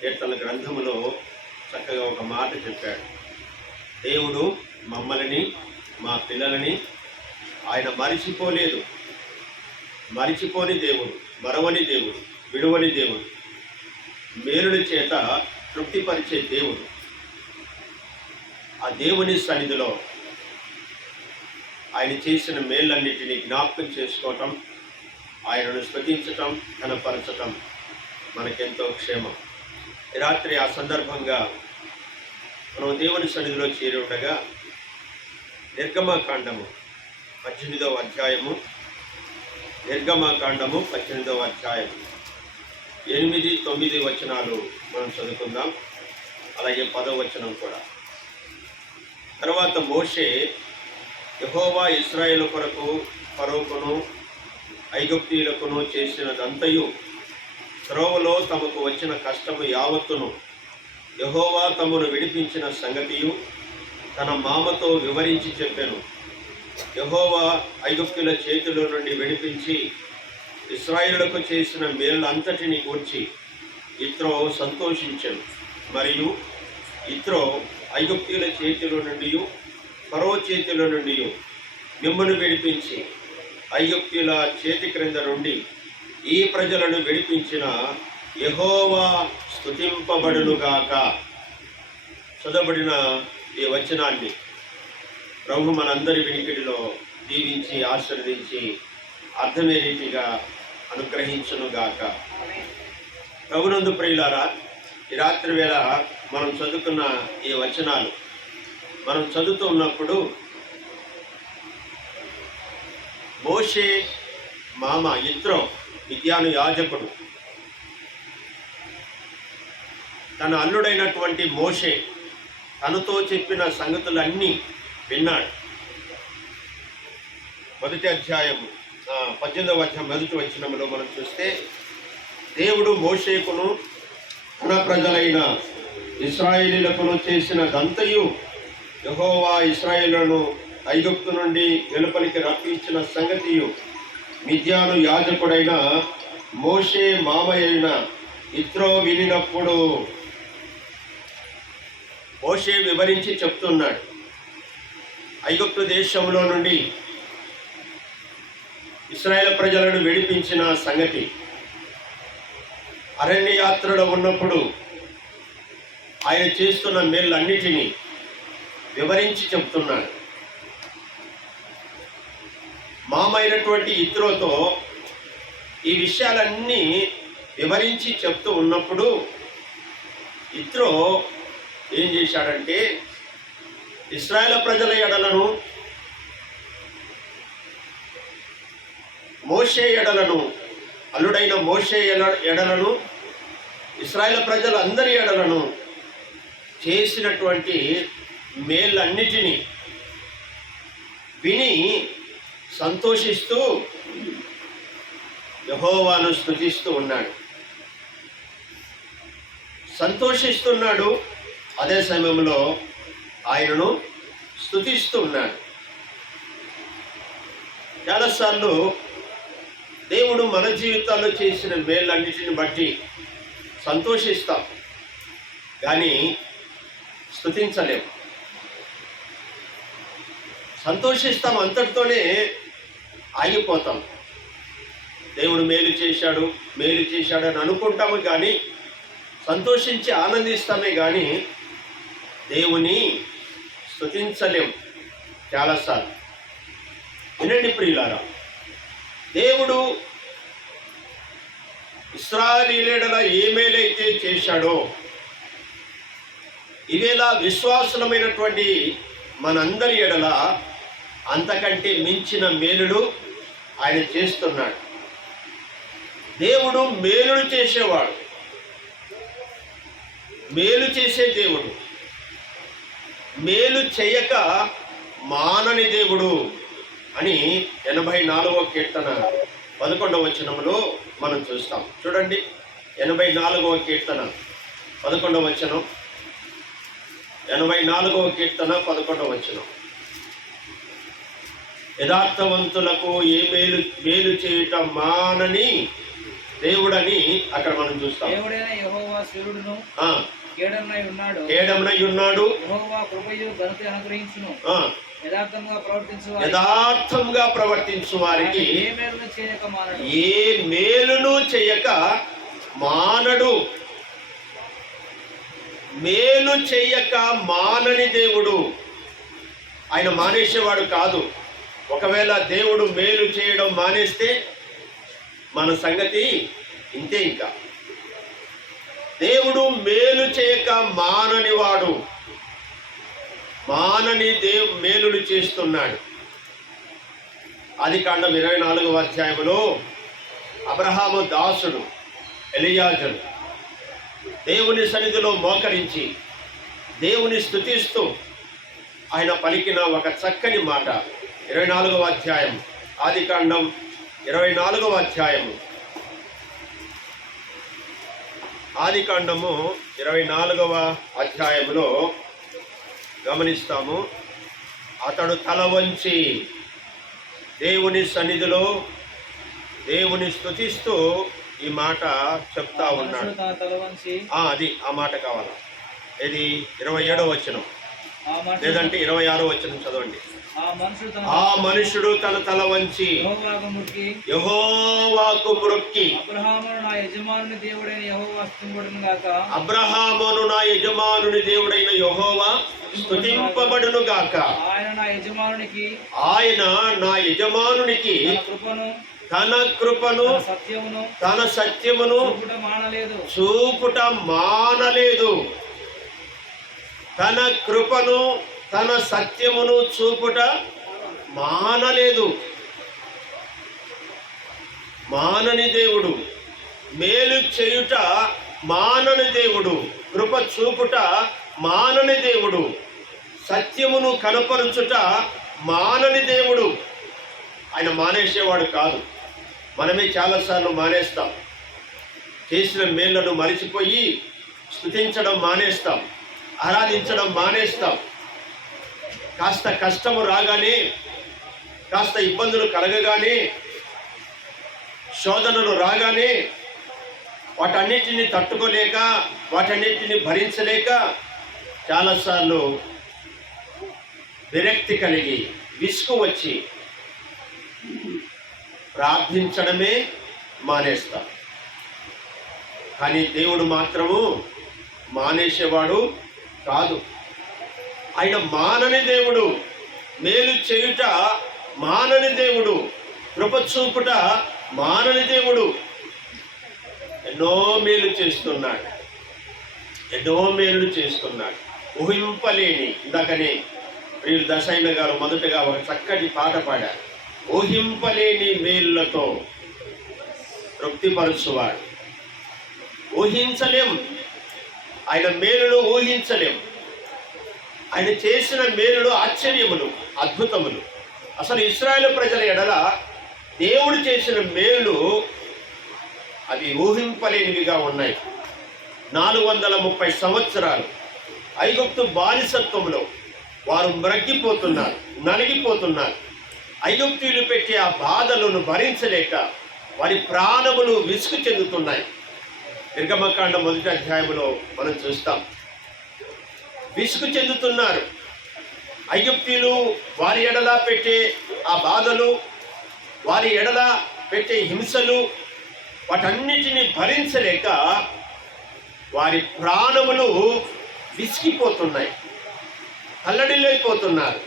కీర్తన గ్రంథములో చక్కగా ఒక మాట చెప్పాడు. దేవుడు మమ్మల్ని, మా పిల్లలని ఆయన మరిచిపోలేదు. మరిచిపోని దేవుడు, మరవని దేవుడు, విడువని దేవుడు, మేలుల చేత తృప్తిపరిచే దేవుడు. ఆ దేవుని సన్నిధిలో ఆయన చేసిన మేళ్ళన్నిటినీ జ్ఞాపకం చేసుకోవటం, ఆయనను స్తుతించటం, ఘనపరచటం మనకెంతో క్షేమం. ఈ రాత్రి ఆ సందర్భంగా మనం దేవుని సన్నిధిలో చేరి ఉండగా నిర్గమకాండము 18వ అధ్యాయము, నిర్గమకాండము 18వ అధ్యాయం 8, 9 వచనాలు మనం చదువుకుందాం. అలాగే 10వ వచనం కూడా. తర్వాత మోషే యెహోవా ఇశ్రాయేలు కొరకు ఫరోకును ఐగుప్తీయులకును చేసినదంతయు, త్రోవలో తమకు వచ్చిన కష్టము యావత్తును, యెహోవా తమను విడిపించిన సంగతియు తన మామతో వివరించి చెప్పెను. యెహోవా ఐగుప్తుల చేతిలో నుండి విడిపించి ఇశ్రాయేలులకు చేసిన మేళ్ళంతటిని గూర్చి యిత్రో సంతోషించెను. మరియు యిత్రో ఐగుప్తుల చేతిలో నుండి, ఫరో చేతిలో నుండి మిమ్మును విడిపించి ఐగుప్తుల చేతి క్రింద నుండి ఈ ప్రజలను విడిపించిన యెహోవా స్తుతింపబడునుగాక. చదవబడిన ఈ వచనాన్ని ప్రభు మనందరి వినికిడిలో దీవించి ఆశీర్వదించి అర్థమే రీతిగా అనుగ్రహించునుగాక. ప్రభునందు ప్రియులారా, ఈ రాత్రి వేళ మనం చదువుకున్న ఈ వచనాలు మనం చదువుతూ ఉన్నప్పుడు మోషే మామ యిత్రో, మిద్యాను యాజకుడు, తన అల్లుడైనటువంటి మోషే తనతో చెప్పిన సంగతులన్నీ విన్నాడు. మొదటి అధ్యాయం 18వ అధ్యాయం 1వ వచనంలో మనం చూస్తే, దేవుడు మోషేకును తన ప్రజలైన ఇశ్రాయేలీలకును చేసినదంతయు, యెహోవా ఇశ్రాయేలును ఐగుప్తు నుండి వెలుపలికి రప్పించిన సంగతియు మిద్యాను యాజకుడైన మోషే మామయ్యైన యిత్రో వినినప్పుడు. మోషే వివరించి చెప్తున్నాడు. ఐగుప్తు దేశంలో నుండి ఇశ్రాయేలు ప్రజలను విడిపించిన సంగతి, అరణ్య యాత్రలో ఉన్నప్పుడు ఆయన చేస్తున్న మేళ్ళన్నిటినీ వివరించి చెప్తున్నాడు. మామైనటువంటి యిత్రోతో ఈ విషయాలన్నీ వివరించి చెప్తూ ఉన్నప్పుడు యిత్రో ఏం చేశాడంటే, ఇశ్రాయేలు ప్రజల ఎడలను, మోషే ఎడలను, అల్లుడైన మోషే ఎడలను, ఇశ్రాయేలు ప్రజలందరి ఎడలను చేసినటువంటి మేళ్ళన్నిటినీ విని సంతోషిస్తూ యెహోవాను స్తుతిస్తూ ఉన్నాడు. సంతోషిస్తున్నాడు, అదే సమయంలో ఆయనను స్తుతిస్తూ ఉన్నాడు. చాలాసార్లు దేవుడు మన జీవితాల్లో చేసిన మేళ్ళన్నిటిని బట్టి సంతోషిస్తాం, కానీ స్తుతించలేం. సంతోషిస్తాం, అంతటితోనే ఆగిపోతాం. దేవుడు మేలు చేశాడు అని అనుకుంటాము, కానీ సంతోషించి ఆనందిస్తామే కానీ దేవుని స్తుతించలేం చాలాసార్లు. వినండి ప్రియులారా, దేవుడు ఇశ్రాయేలీయుల ఏ మేలైతే చేశాడో, ఇవేలా విశ్వాసులమైనటువంటి మనందరి ఎడల అంతకంటే మించిన మేలులు ఆయన చేస్తున్నాడు. దేవుడు మేలులు చేసేవాడు, మేలు చేసే దేవుడు, మేలు చేయక మానని దేవుడు అని 84వ కీర్తన 11వ వచనంలో మనం చూస్తాం. చూడండి, 84వ కీర్తన 11వ వచనం, 84వ కీర్తన 11వ వచనం. యథార్థవంతులకు ఏ మేలు చేయటం మానని దేవుడని అక్కడ మనం చూస్తాం. దేవుడైన యెహోవా సూర్యుడును కేడమునై ఉన్నాడు. యెహోవా కృపయు ఘనత అనుగ్రహించును. యథార్థంగా ప్రవర్తించు వారికి ఏ మేలును చేయక మానడు. మేలు చేయక మానని దేవుడు. ఆయన మానేసేవాడు కాదు. ఒకవేళ దేవుడు మేలు చేయడం మానేస్తే మన సంగతి ఇంతే. ఇంకా దేవుడు మేలు చేయక మాననివాడు. మానని మేలులు చేస్తున్నాడు. ఆదికాండం 24వ అధ్యాయంలో అబ్రహాము దాసుడు ఎలియాజరు దేవుని సన్నిధిలో మోకరించి దేవుని స్తుతిస్తూ ఆయన పలికిన ఒక చక్కని మాట. 24వ అధ్యాయం, ఆదికాండం 24వ అధ్యాయము, ఆదికాండము 24వ అధ్యాయంలో గమనిస్తాము. అతడు తల వంచి దేవుని సన్నిధిలో దేవుని స్తుతిస్తూ ఈ మాట చెప్తా ఉన్నాడు. అది ఆ మాట కావాలా? ఇది 27వ వచనం లేదంటే 26వ వచనం చదవండి. ఆ మనుషుడు తన తల వంచి యెహోవాకు మొక్కి అబ్రహామును నా యజమానుని దేవుడైన యెహోవా స్తుతింపబడును గాక. ఆయన నా యజమానునికి తన కృపను తన సత్యమును చూపుట మానలేదు. తన కృపను తన సత్యమును చూపుట మానలేదు. మానని దేవుడు, మేలు చేయుట మానని దేవుడు, కృప చూపుట మానని దేవుడు, సత్యమును కనపరుచుట మానని దేవుడు. ఆయన మానేసేవాడు కాదు. మనమే చాలాసార్లు మానేస్తాం. చేసిన మేళ్లను మరిచిపోయి స్తుతించడం మానేస్తాం, ఆరాధించడం మానేస్తాం. కాస్త కష్టము రాగానే, కాస్త ఇబ్బందులు కలగగానే, శోధనలు రాగానే వాటన్నిటిని తట్టుకోలేక, వాటన్నిటిని భరించలేక చాలాసార్లు విరక్తి కలిగి విసుగు వచ్చి ప్రార్థించడమే మానేస్తాం. కానీ దేవుడు మాత్రము మానేసేవాడు కాదు. ఆయన మానని దేవుడు, మేలు చేయుట మానని దేవుడు, కృప చూపుట మానని దేవుడు. ఎన్నో మేలు చేస్తున్నాడు, ఎన్నో మేలు చేస్తున్నాడు. ఊహింపలేని, ఇందాకనే ప్రియులు దశైన గారు మొదటగా ఒక చక్కటి పాట పాడారు. ఊహింపలేని మేలులతో తృప్తిపరచువాడు. ఊహించలేం, ఆయన మేలును ఊహించలేం. ఆయన చేసిన మేలులు ఆశ్చర్యములు, అద్భుతములు. అసలు ఇశ్రాయేలు ప్రజల ఎడల దేవుడు చేసిన మేలు అవి ఊహింపలేనివిగా ఉన్నాయి. 430 సంవత్సరాలు ఐగుప్తు బానిసత్వంలో వారు మ్రగ్గిపోతున్నారు, నలిగిపోతున్నారు. ఐగుప్తీయులు పెట్టే ఆ బాధలను భరించలేక వారి ప్రాణములు విసుగు చెందుతున్నాయి. నిర్గమకాండం 1వ అధ్యాయంలో మనం చూస్తాం. విసుగు చెందుతున్నారు. ఐగుప్తీయులు వారి ఎడల పెట్టే ఆ బాధలు, వారి ఎడల పెట్టే హింసలు, వాటన్నిటిని భరించలేక వారి ప్రాణములు విసిగిపోతున్నాయి, కల్లడిల్లిపోతున్నారు.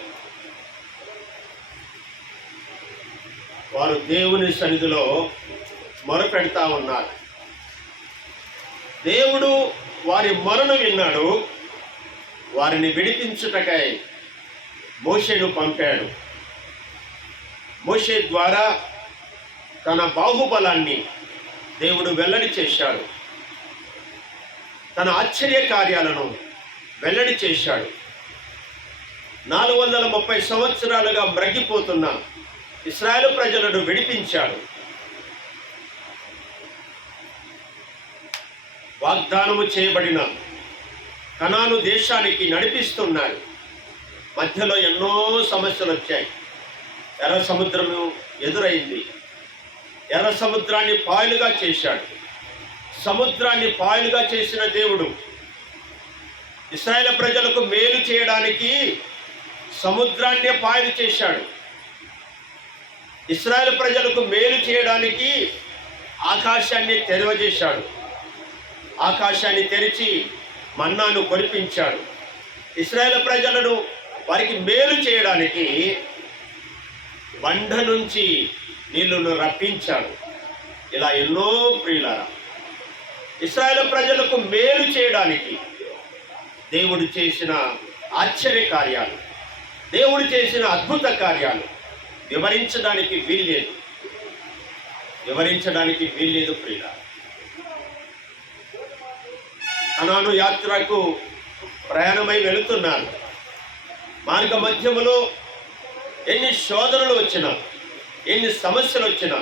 వారు దేవుని సన్నిధిలో మొరపెడతా ఉన్నారు. దేవుడు వారి మొరను విన్నాడు. వారిని విడిపించుటకై మోషేను పంపాడు. మోషే ద్వారా తన బాహుబలాన్ని దేవుడు వెల్లడి చేశాడు. తన ఆశ్చర్య కార్యాలను వెల్లడి చేశాడు. 430 సంవత్సరాలుగా మ్రగ్గిపోతున్న ఇశ్రాయేలు ప్రజలను విడిపించాడు. వాగ్దానము చేయబడిన కనాను దేశానికి నడిపిస్తున్నాడు. మధ్యలో ఎన్నో సమస్యలు వచ్చాయి. ఎర్ర సముద్రము ఎదురైంది. ఎర్ర సముద్రాన్ని పాయలుగా చేశాడు. సముద్రాన్ని పాయలుగా చేసిన దేవుడు ఇశ్రాయేలు ప్రజలకు మేలు చేయడానికి సముద్రాన్నే పాయలు చేశాడు. ఇశ్రాయేలు ప్రజలకు మేలు చేయడానికి ఆకాశాన్ని తెరవజేశాడు. ఆకాశాన్ని తెరిచి మన్నాను కురిపించాడు. ఇశ్రాయేలు ప్రజలను వారికి మేలు చేయడానికి బండ నుంచి నీళ్లను రప్పించాడు. ఇలా ఎన్నో ప్రియులారా ఇశ్రాయేలు ప్రజలకు మేలు చేయడానికి దేవుడు చేసిన ఆశ్చర్య కార్యాలు, దేవుడు చేసిన అద్భుత కార్యాలు వివరించడానికి వీల్లేదు ప్రియులారా. కనాను యాత్రకు ప్రయాణమై వెళుతున్నారు. మార్గ మధ్యములో ఎన్ని శోధనలు వచ్చినా, ఎన్ని సమస్యలు వచ్చినా,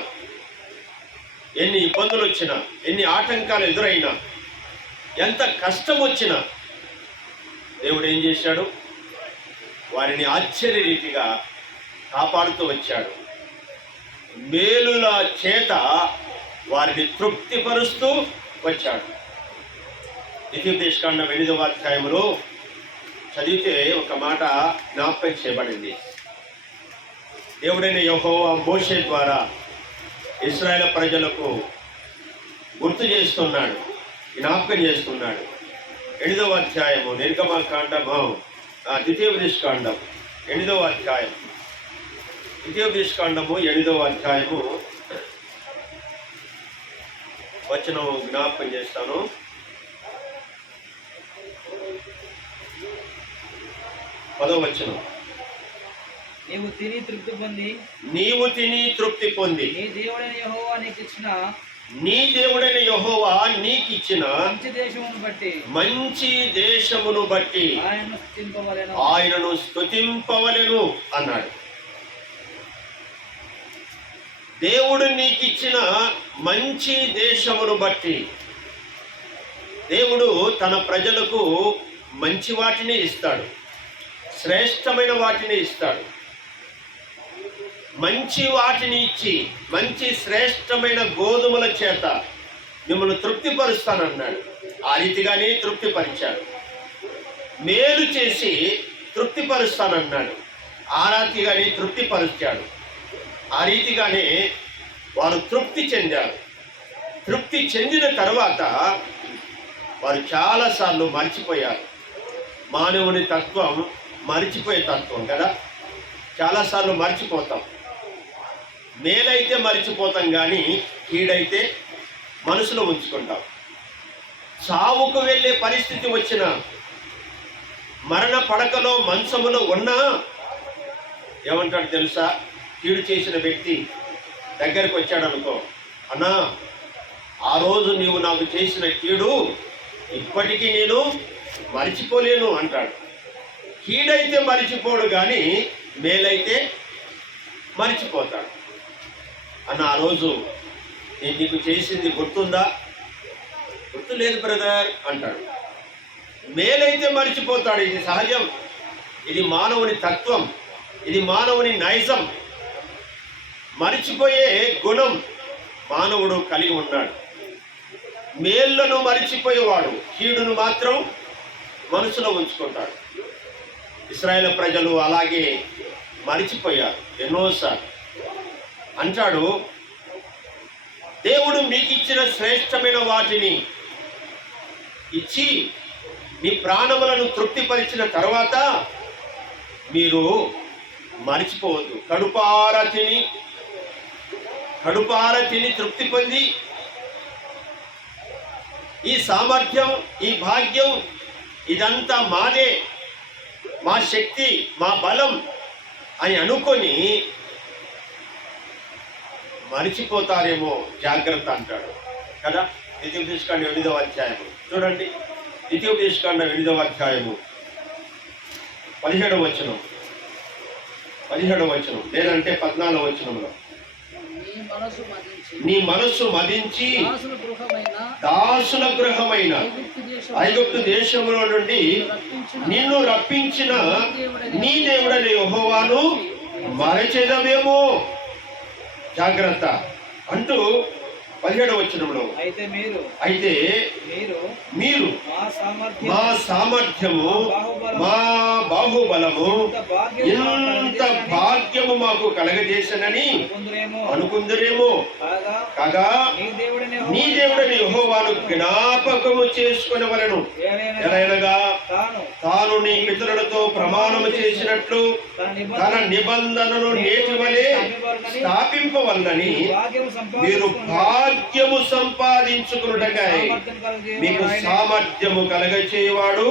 ఎన్ని ఇబ్బందులు వచ్చినా, ఎన్ని ఆటంకాలు ఎదురైనా, ఎంత కష్టం వచ్చినా దేవుడు ఏం చేశాడు? వారిని ఆశ్చర్య రీతిగా కాపాడుతూ వచ్చాడు. మేలుల చేత వారిని తృప్తిపరుస్తూ వచ్చాడు. ద్వితీయోపదేశకాండం 8వ అధ్యాయంలో చదివితే ఒక మాట జ్ఞాపకం చేయబడింది. దేవుడైన యెహోవా మోషే ద్వారా ఇశ్రాయేలు ప్రజలకు గుర్తు చేస్తున్నాడు, జ్ఞాపకం చేస్తున్నాడు. 8వ అధ్యాయము నిర్గమకాండము, ద్వితీయోపదేశకాండం 8వ అధ్యాయం, ద్వితీయోపదేశకాండము 8వ అధ్యాయము వచనం జ్ఞాపకం చేస్తాను. 10వ వచనం. నీవు తిని తృప్తి పొంది నీ దేవుడైన యెహోవా నీకిచ్చిన మంచి దేశమును బట్టి ఆయనను స్తుతింపవలెను అన్నాడు. దేవుడు నీకిచ్చిన మంచి దేశమును బట్టి దేవుడు తన ప్రజలకు మంచి వాటిని ఇస్తాడు, శ్రేష్టమైన వాటిని ఇస్తాడు. మంచి వాటిని ఇచ్చి మంచి శ్రేష్టమైన గోధుమల చేత మిమ్మల్ని తృప్తిపరుస్తానన్నాడు. ఆ రీతిగానే తృప్తిపరిచాడు. మేలు చేసి తృప్తిపరుస్తానన్నాడు. ఆ రీతిగానే తృప్తిపరిచాడు. ఆ రీతిగానే వారు తృప్తి చెందారు. తృప్తి చెందిన తర్వాత వారు చాలాసార్లు మర్చిపోయారు. మానవుని తత్వం మర్చిపోయే తత్వం కదా. చాలాసార్లు మర్చిపోతాం. మేలైతే మర్చిపోతాం, కానీ కీడైతే మనసులో ఉంచుకుంటాం. చావుకు వెళ్ళే పరిస్థితి వచ్చిన, మరణ పడకలో మంచములో ఉన్నా ఏమంటాడు తెలుసా? కీడు చేసిన వ్యక్తి దగ్గరికి వచ్చాడు అనుకో, అన్నా ఆ రోజు నీవు నాకు చేసిన కీడు ఇప్పటికీ నేను మరిచిపోలేను అంటాడు. కీడైతే మరిచిపోడు, కానీ మేలైతే మరిచిపోతాడు. అన్న ఆ రోజు నేను నీకు చేసింది గుర్తుందా? గుర్తు లేదు బ్రదర్ అంటాడు. మేలైతే మరిచిపోతాడు. ఇది సహజం, ఇది మానవుని తత్వం, ఇది మానవుని నైజం. మరిచిపోయే గుణం మానవుడు కలిగి ఉన్నాడు. మేళ్లను మరిచిపోయేవాడు కీడును మాత్రం మనసులో ఉంచుకుంటాడు. ఇశ్రాయేలు ప్రజలు అలాగే మరిచిపోయారు ఎన్నోసార్లు. అంటాడు, దేవుడు మీకు ఇచ్చిన శ్రేష్టమైన వాటిని ఇచ్చి మీ ప్రాణములను తృప్తిపరిచిన తర్వాత మీరు మరిచిపోవద్దు. కడుపార తిని తృప్తి పొంది ఈ సామర్థ్యం, ఈ భాగ్యం ఇదంతా మాదే, మా శక్తి, మా బలం అని అనుకొని మరిచిపోతారేమో జాగ్రత్త అంటాడు కదా. ద్వితీయోపదేశకాండం 8వ అధ్యాయము చూడండి. ద్వితీయోపదేశకాండం 8వ అధ్యాయము 17వ వచనం, లేదంటే 14వ వచనంలో, నీ మనస్సు మదించి దాసుల గృహమైన ఐగుప్తు దేశంలో నుండి నిన్ను రప్పించిన నీ దేవుడైన యెహోవాను మరచెదవేమో. జాగ్రత్త. అంటూ 17వ వచనంలో అయితే మీరు అయితే మీరు మీరు మా మా సామర్థ్యం సామర్థ్యము మా బాహుబలము ఇంత భాగ్యము మాకు కలగజేసనని అనుకుందరేమో కాగా నీ దేవుడని యెహోవాను జ్ఞాపకము చేసుకొనవలెను. ఎలయనగా తాను నీ పితరులతో ప్రమాణము చేసినట్లు తన నిబంధనను నేటి వలె స్థాపింపవలనని మీరు భాగ్యము సంపాదించుకున్నటకై మీకు సామర్థ్యము కలగచేవాడు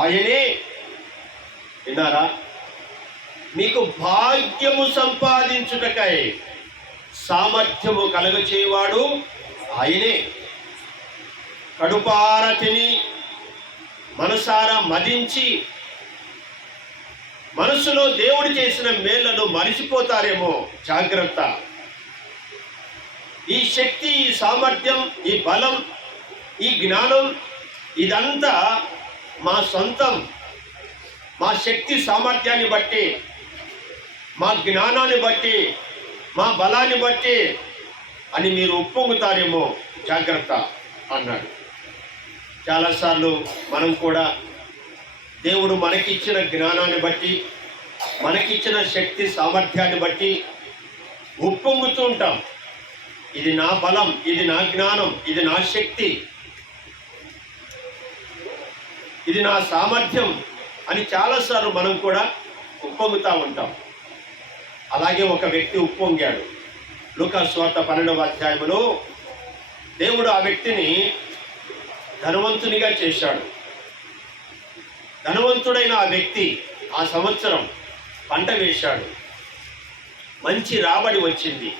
ఆయనే. విన్నారా? మీకు భాగ్యము సంపాదించుటకై సామర్థ్యము కలగచేవాడు ఆయనే. కడుపార తిని మనసారా మదించి మనసులో దేవుడు చేసిన మేళ్లను మరిచిపోతారేమో. జాగ్రత్త. ఈ శక్తి, ఈ సామర్థ్యం, ఈ బలం, ఈ జ్ఞానం ఇదంతా మా సొంతం. మా శక్తి సామర్థ్యాన్ని బట్టి, మా జ్ఞానాన్ని బట్టి, మా బలాన్ని బట్టి అని మీరు ఉప్పొంగుతారేమో. జాగ్రత్త అన్నాడు. చాలాసార్లు మనం కూడా దేవుడు మనకిచ్చిన జ్ఞానాన్ని బట్టి, మనకిచ్చిన శక్తి సామర్థ్యాన్ని బట్టి ఉప్పొంగుతూ ఉంటాం. ఇది నా బలం, ఇది నా జ్ఞానం, ఇది నా శక్తి, ఇది నా సామర్థ్యం అని చాలాసార్లు మనం కూడా ఉప్పొంగుతూ ఉంటాం. అలాగే ఒక వ్యక్తి ఉప్పొంగాడు. లూకా సువార్త 12వ అధ్యాయంలో దేవుడు ఆ వ్యక్తిని ధనవంతునిగా చేశాడు. ధనవంతుడైన ఆ వ్యక్తి ఆ సంవత్సరం పంట వేశాడు. మంచి రాబడి వచ్చింది.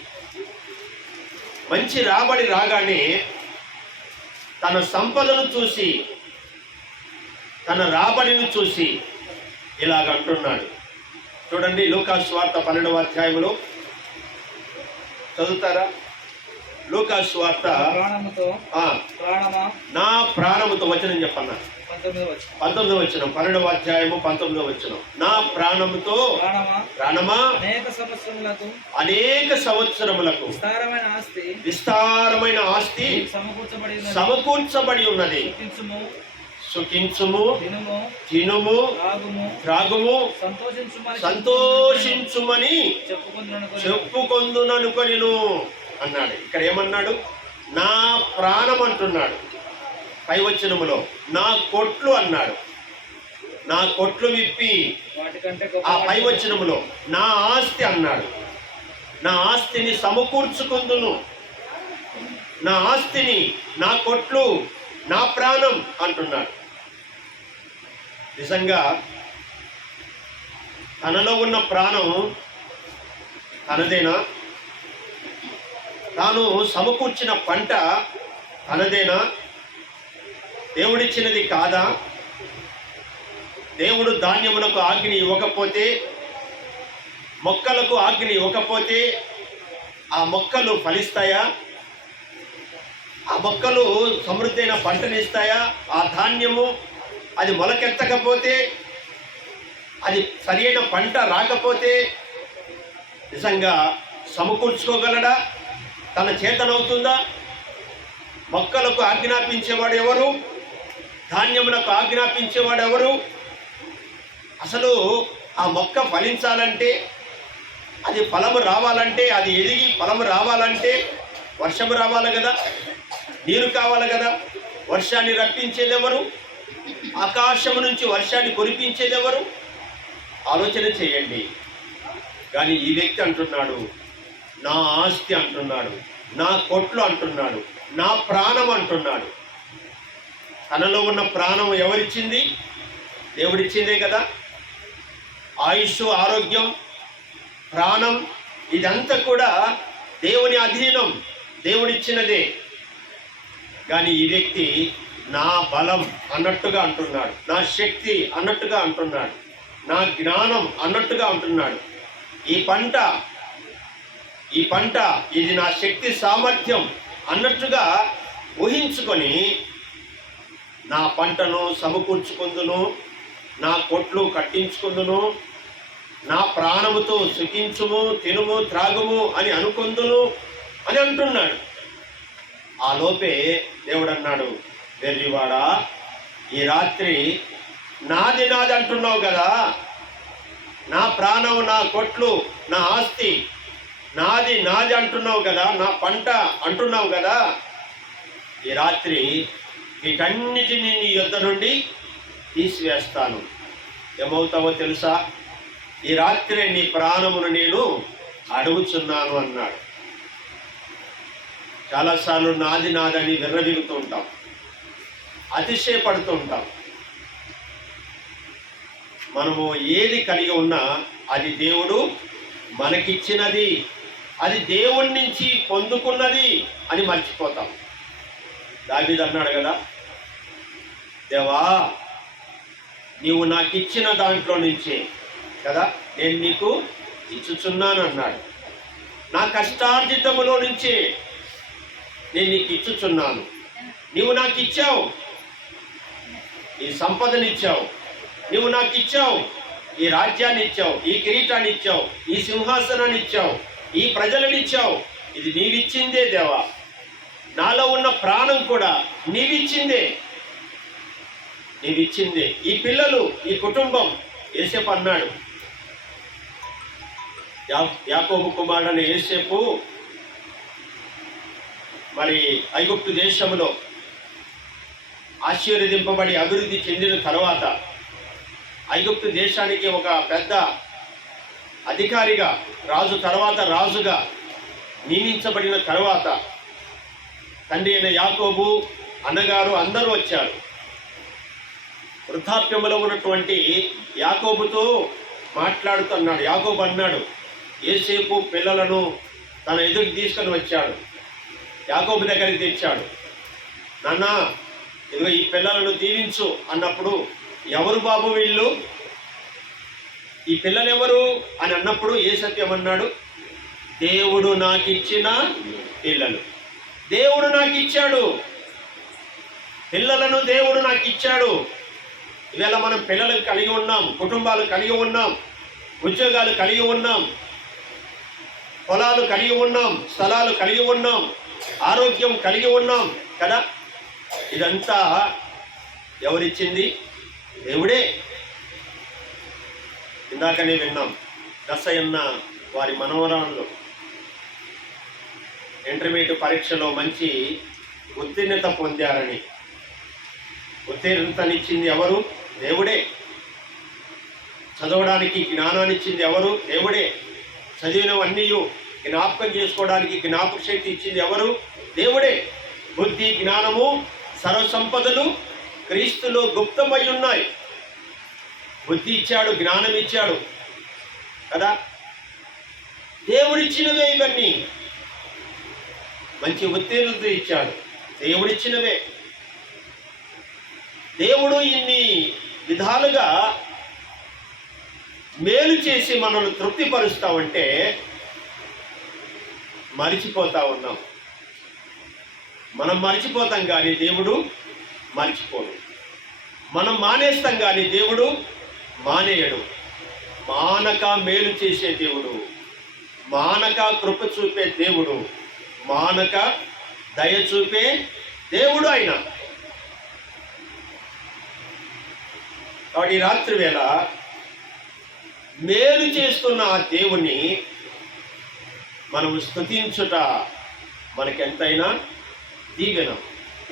మంచి రాబడి రాగానే తన సంపదను చూసి, తన రాబడిని చూసి ఇలాగంటున్నాడు. చూడండి, లూకా సువార్త 12వ అధ్యాయంలో చదువుతారా? లూకా సువార్త నా ప్రాణముతో వచనం చెప్పన్నా. 19వ వచనం, 12వ అధ్యాయము 19వ వచనం. నా ప్రాణముతో ప్రాణమా అనేక సంవత్సరములకు విస్తారమైన ఆస్తి సమకూర్చబడి ఉన్నది. సుఖించుము, తినుము, త్రాగుము, సంతోషించుమని చెప్పుకొందుననుకొనిను అన్నాడు. ఇక్కడ ఏమన్నాడు? నా ప్రాణం అంటున్నాడు. పై వచనములో నా కొట్లు అన్నాడు. నా కొట్లు విప్పి ఆ పై వచనములో నా ఆస్తి అన్నాడు. నా ఆస్తిని సమకూర్చుకుందును, నా ఆస్తిని, నా కొట్లు, నా ప్రాణం అంటున్నాడు. నిజంగా తనలో ఉన్న ప్రాణం తనదేనా? తాను సమకూర్చిన పంట తనదేనా? దేవుడిచ్చినది కాదా? దేవుడు ధాన్యములకు ఆజ్ఞ ఇవ్వకపోతే, మొక్కలకు ఆజ్ఞ ఇవ్వకపోతే ఆ మొక్కలు ఫలిస్తాయా? ఆ మొక్కలు సమృద్ధైన పంటనిస్తాయా? ఆ ధాన్యము అది మొలకెత్తకపోతే, అది సరైన పంట రాకపోతే నిజంగా సమకూర్చుకోగలడా? తన చేతనవుతుందా? మొక్కలకు ఆజ్ఞాపించేవాడు ఎవరు? ధాన్యములకు ఆజ్ఞాపించేవాడు ఎవరు? అసలు ఆ మొక్క ఫలించాలంటే, అది ఫలము రావాలంటే, అది ఎదిగి ఫలము రావాలంటే వర్షము రావాలి కదా, నీరు కావాలి కదా. వర్షాన్ని రప్పించేది ఎవరు? ఆకాశము నుంచి వర్షాన్ని కురిపించేది ఎవరు? ఆలోచన చేయండి. కానీ ఈ వ్యక్తి అంటున్నాడు, నా ఆస్తి అంటున్నాడు, నా కొట్లు అంటున్నాడు, నా ప్రాణం అంటున్నాడు. తనలో ఉన్న ప్రాణం ఎవరిచ్చింది? దేవుడిచ్చిందే కదా. ఆయుష్, ఆరోగ్యం, ప్రాణం ఇదంతా కూడా దేవుని అధీనం, దేవుడిచ్చినదే. కానీ ఈ వ్యక్తి నా బలం అన్నట్టుగా అంటున్నాడు, నా శక్తి అన్నట్టుగా అంటున్నాడు, నా జ్ఞానం అన్నట్టుగా అంటున్నాడు. ఈ పంట ఇది నా శక్తి సామర్థ్యం అన్నట్టుగా ఊహించుకొని నా పంటను సమకూర్చుకుందును, నా కొట్లు కట్టించుకుందును, నా ప్రాణముతో సుఖించుము, తినుము, త్రాగుము అని అనుకుందును అని అంటున్నాడు. ఆ లోపే దేవుడు అన్నాడు, వెర్రివాడా, ఈ రాత్రి నాది నాది అంటున్నావు కదా, నా ప్రాణం, నా కొట్లు, నా ఆస్తి నాది నాది అంటున్నావు కదా, నా పంట అంటున్నావు కదా, ఈ రాత్రి వీటన్నిటినీ నీ యొద్ద నుండి తీసివేస్తాను. ఏమవుతావో తెలుసా? ఈ రాత్రే నీ ప్రాణమును నేను అడుగుచున్నాను అన్నాడు. చాలాసార్లు నాది నాదని విర్రవీగుతూ ఉంటాం, అతిశయపడుతూ ఉంటాం. మనము ఏది కలిగి ఉన్నా అది దేవుడు మనకిచ్చినది, అది దేవుడి నుంచి పొందుకున్నది అని మర్చిపోతాం. దావీదు అన్నాడు కదా, దేవా నీవు నాకు ఇచ్చిన దాంట్లో నుంచే కదా నేను నీకు ఇచ్చుచున్నాను అన్నాడు. నా కష్టార్జితములో నుంచే నేను నీకు ఇచ్చుచున్నాను. నీవు నాకు ఇచ్చావు, ఈ సంపదనిచ్చావు, నువ్వు నాకు ఇచ్చావు, ఈ రాజ్యాన్ని ఇచ్చావు, ఈ కిరీటాన్ని ఇచ్చావు, ఈ సింహాసనాన్ని ఇచ్చావు, ఈ ప్రజలను ఇచ్చావు. ఇది నీవిచ్చిందే దేవా. నాలో ఉన్న ప్రాణం కూడా నీవిచ్చిందే, నీవిచ్చిందే. ఈ పిల్లలు, ఈ కుటుంబం, యేసేపు అన్నాడు, యాకోబు కుమారుడైన యేసేపు మరి ఐగుప్తు దేశంలో ఆశీర్వదింపబడి అభివృద్ధి చెందిన తర్వాత ఐగుప్తు దేశానికి ఒక పెద్ద అధికారిగా, రాజు తర్వాత రాజుగా నియమించబడిన తర్వాత తండ్రి అయిన యాకోబు, అన్నగారు అందరూ వచ్చారు. వృద్ధాప్యంలో ఉన్నటువంటి యాకోబుతో మాట్లాడుతున్నాడు. యాకోబు అన్నాడు, యేసేపు పిల్లలను తన ఎదురుకి తీసుకొని వచ్చాడు, యాకోబు దగ్గరికి తెచ్చాడు. నాన్న ఇదిగో ఈ పిల్లలను దీవించు అన్నప్పుడు, ఎవరు బాబు వీళ్ళు, ఈ పిల్లలు ఎవరు అని అన్నప్పుడు యేసేపు ఏమన్నాడు, దేవుడు నాకు ఇచ్చిన పిల్లలు. దేవుడు నాకు ఇచ్చాడు పిల్లలను, దేవుడు నాకు ఇచ్చాడు. ఇవాళ మనం పిల్లలు కలిగి ఉన్నాం, కుటుంబాలు కలిగి ఉన్నాం, ఉద్యోగాలు కలిగి ఉన్నాం, పొలాలు కలిగి ఉన్నాం, స్థలాలు కలిగి ఉన్నాం, ఆరోగ్యం కలిగి ఉన్నాం కదా. ఇదంతా ఎవరిచ్చింది? దేవుడే. ఇందాకనే విన్నాం, దశయన్న వారి మనవరాలు ఇంటర్మీడియట్ పరీక్షలో మంచి ఉత్తీర్ణత పొందారని. ఉత్తీర్ణతనిచ్చింది ఎవరు? దేవుడే. చదవడానికి జ్ఞానాన్నిచ్చింది ఎవరు? దేవుడే. చదివినవన్నీ జ్ఞాపకం చేసుకోవడానికి జ్ఞాపక శక్తి ఇచ్చింది ఎవరు? దేవుడే. బుద్ధి, జ్ఞానము, సర్వసంపదలు క్రీస్తులో గుప్తమై ఉన్నాయి. బుద్ధి ఇచ్చాడు, జ్ఞానం ఇచ్చాడు కదా. దేవుడిచ్చినవే ఇవన్నీ. మంచి ఉత్తీర్ణత ఇచ్చాడు, దేవుడిచ్చినవే. దేవుడు ఇన్ని విధాలుగా మేలు చేసి మనల్ని తృప్తిపరుస్తామంటే మరిచిపోతా ఉన్నాం. మనం మరిచిపోతాం కానీ దేవుడు మరిచిపోడు. మనం మానేస్తాం కానీ దేవుడు మానేయడు. మానక మేలు చేసే దేవుడు, మానక కృప చూపే దేవుడు, మానక దయ చూపే దేవుడు ఆయన. కాబట్టి రాత్రి వేళ మేలు చేస్తున్న ఆ దేవుణ్ణి మనము స్తుతించుట మనకెంతైనా దీవెన,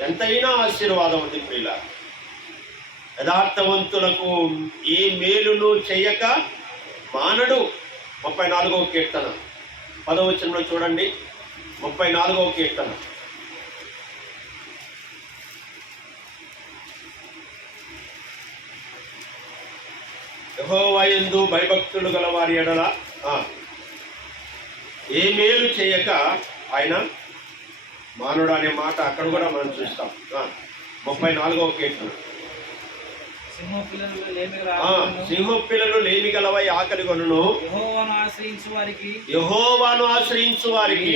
ఎంతైనా ఆశీర్వాదం ఉంది ప్రియుల. యథార్థవంతులకు ఏ మేలును చేయక మానడు. 34వ కీర్తన 10వ వచనంలో చూడండి. 34వ కీర్తన. యెహోవా యందు భయభక్తులు గల వారి ఎడల ఏ మేలు చేయక ఆయన మానవుడు అనే మాట అక్కడ కూడా మనం చూస్తాం. 34వ కీర్తన. సింహ పిల్లలు లేమి గలవై ఆకలి కొనును, యెహోవాను ఆశ్రయించు వారికి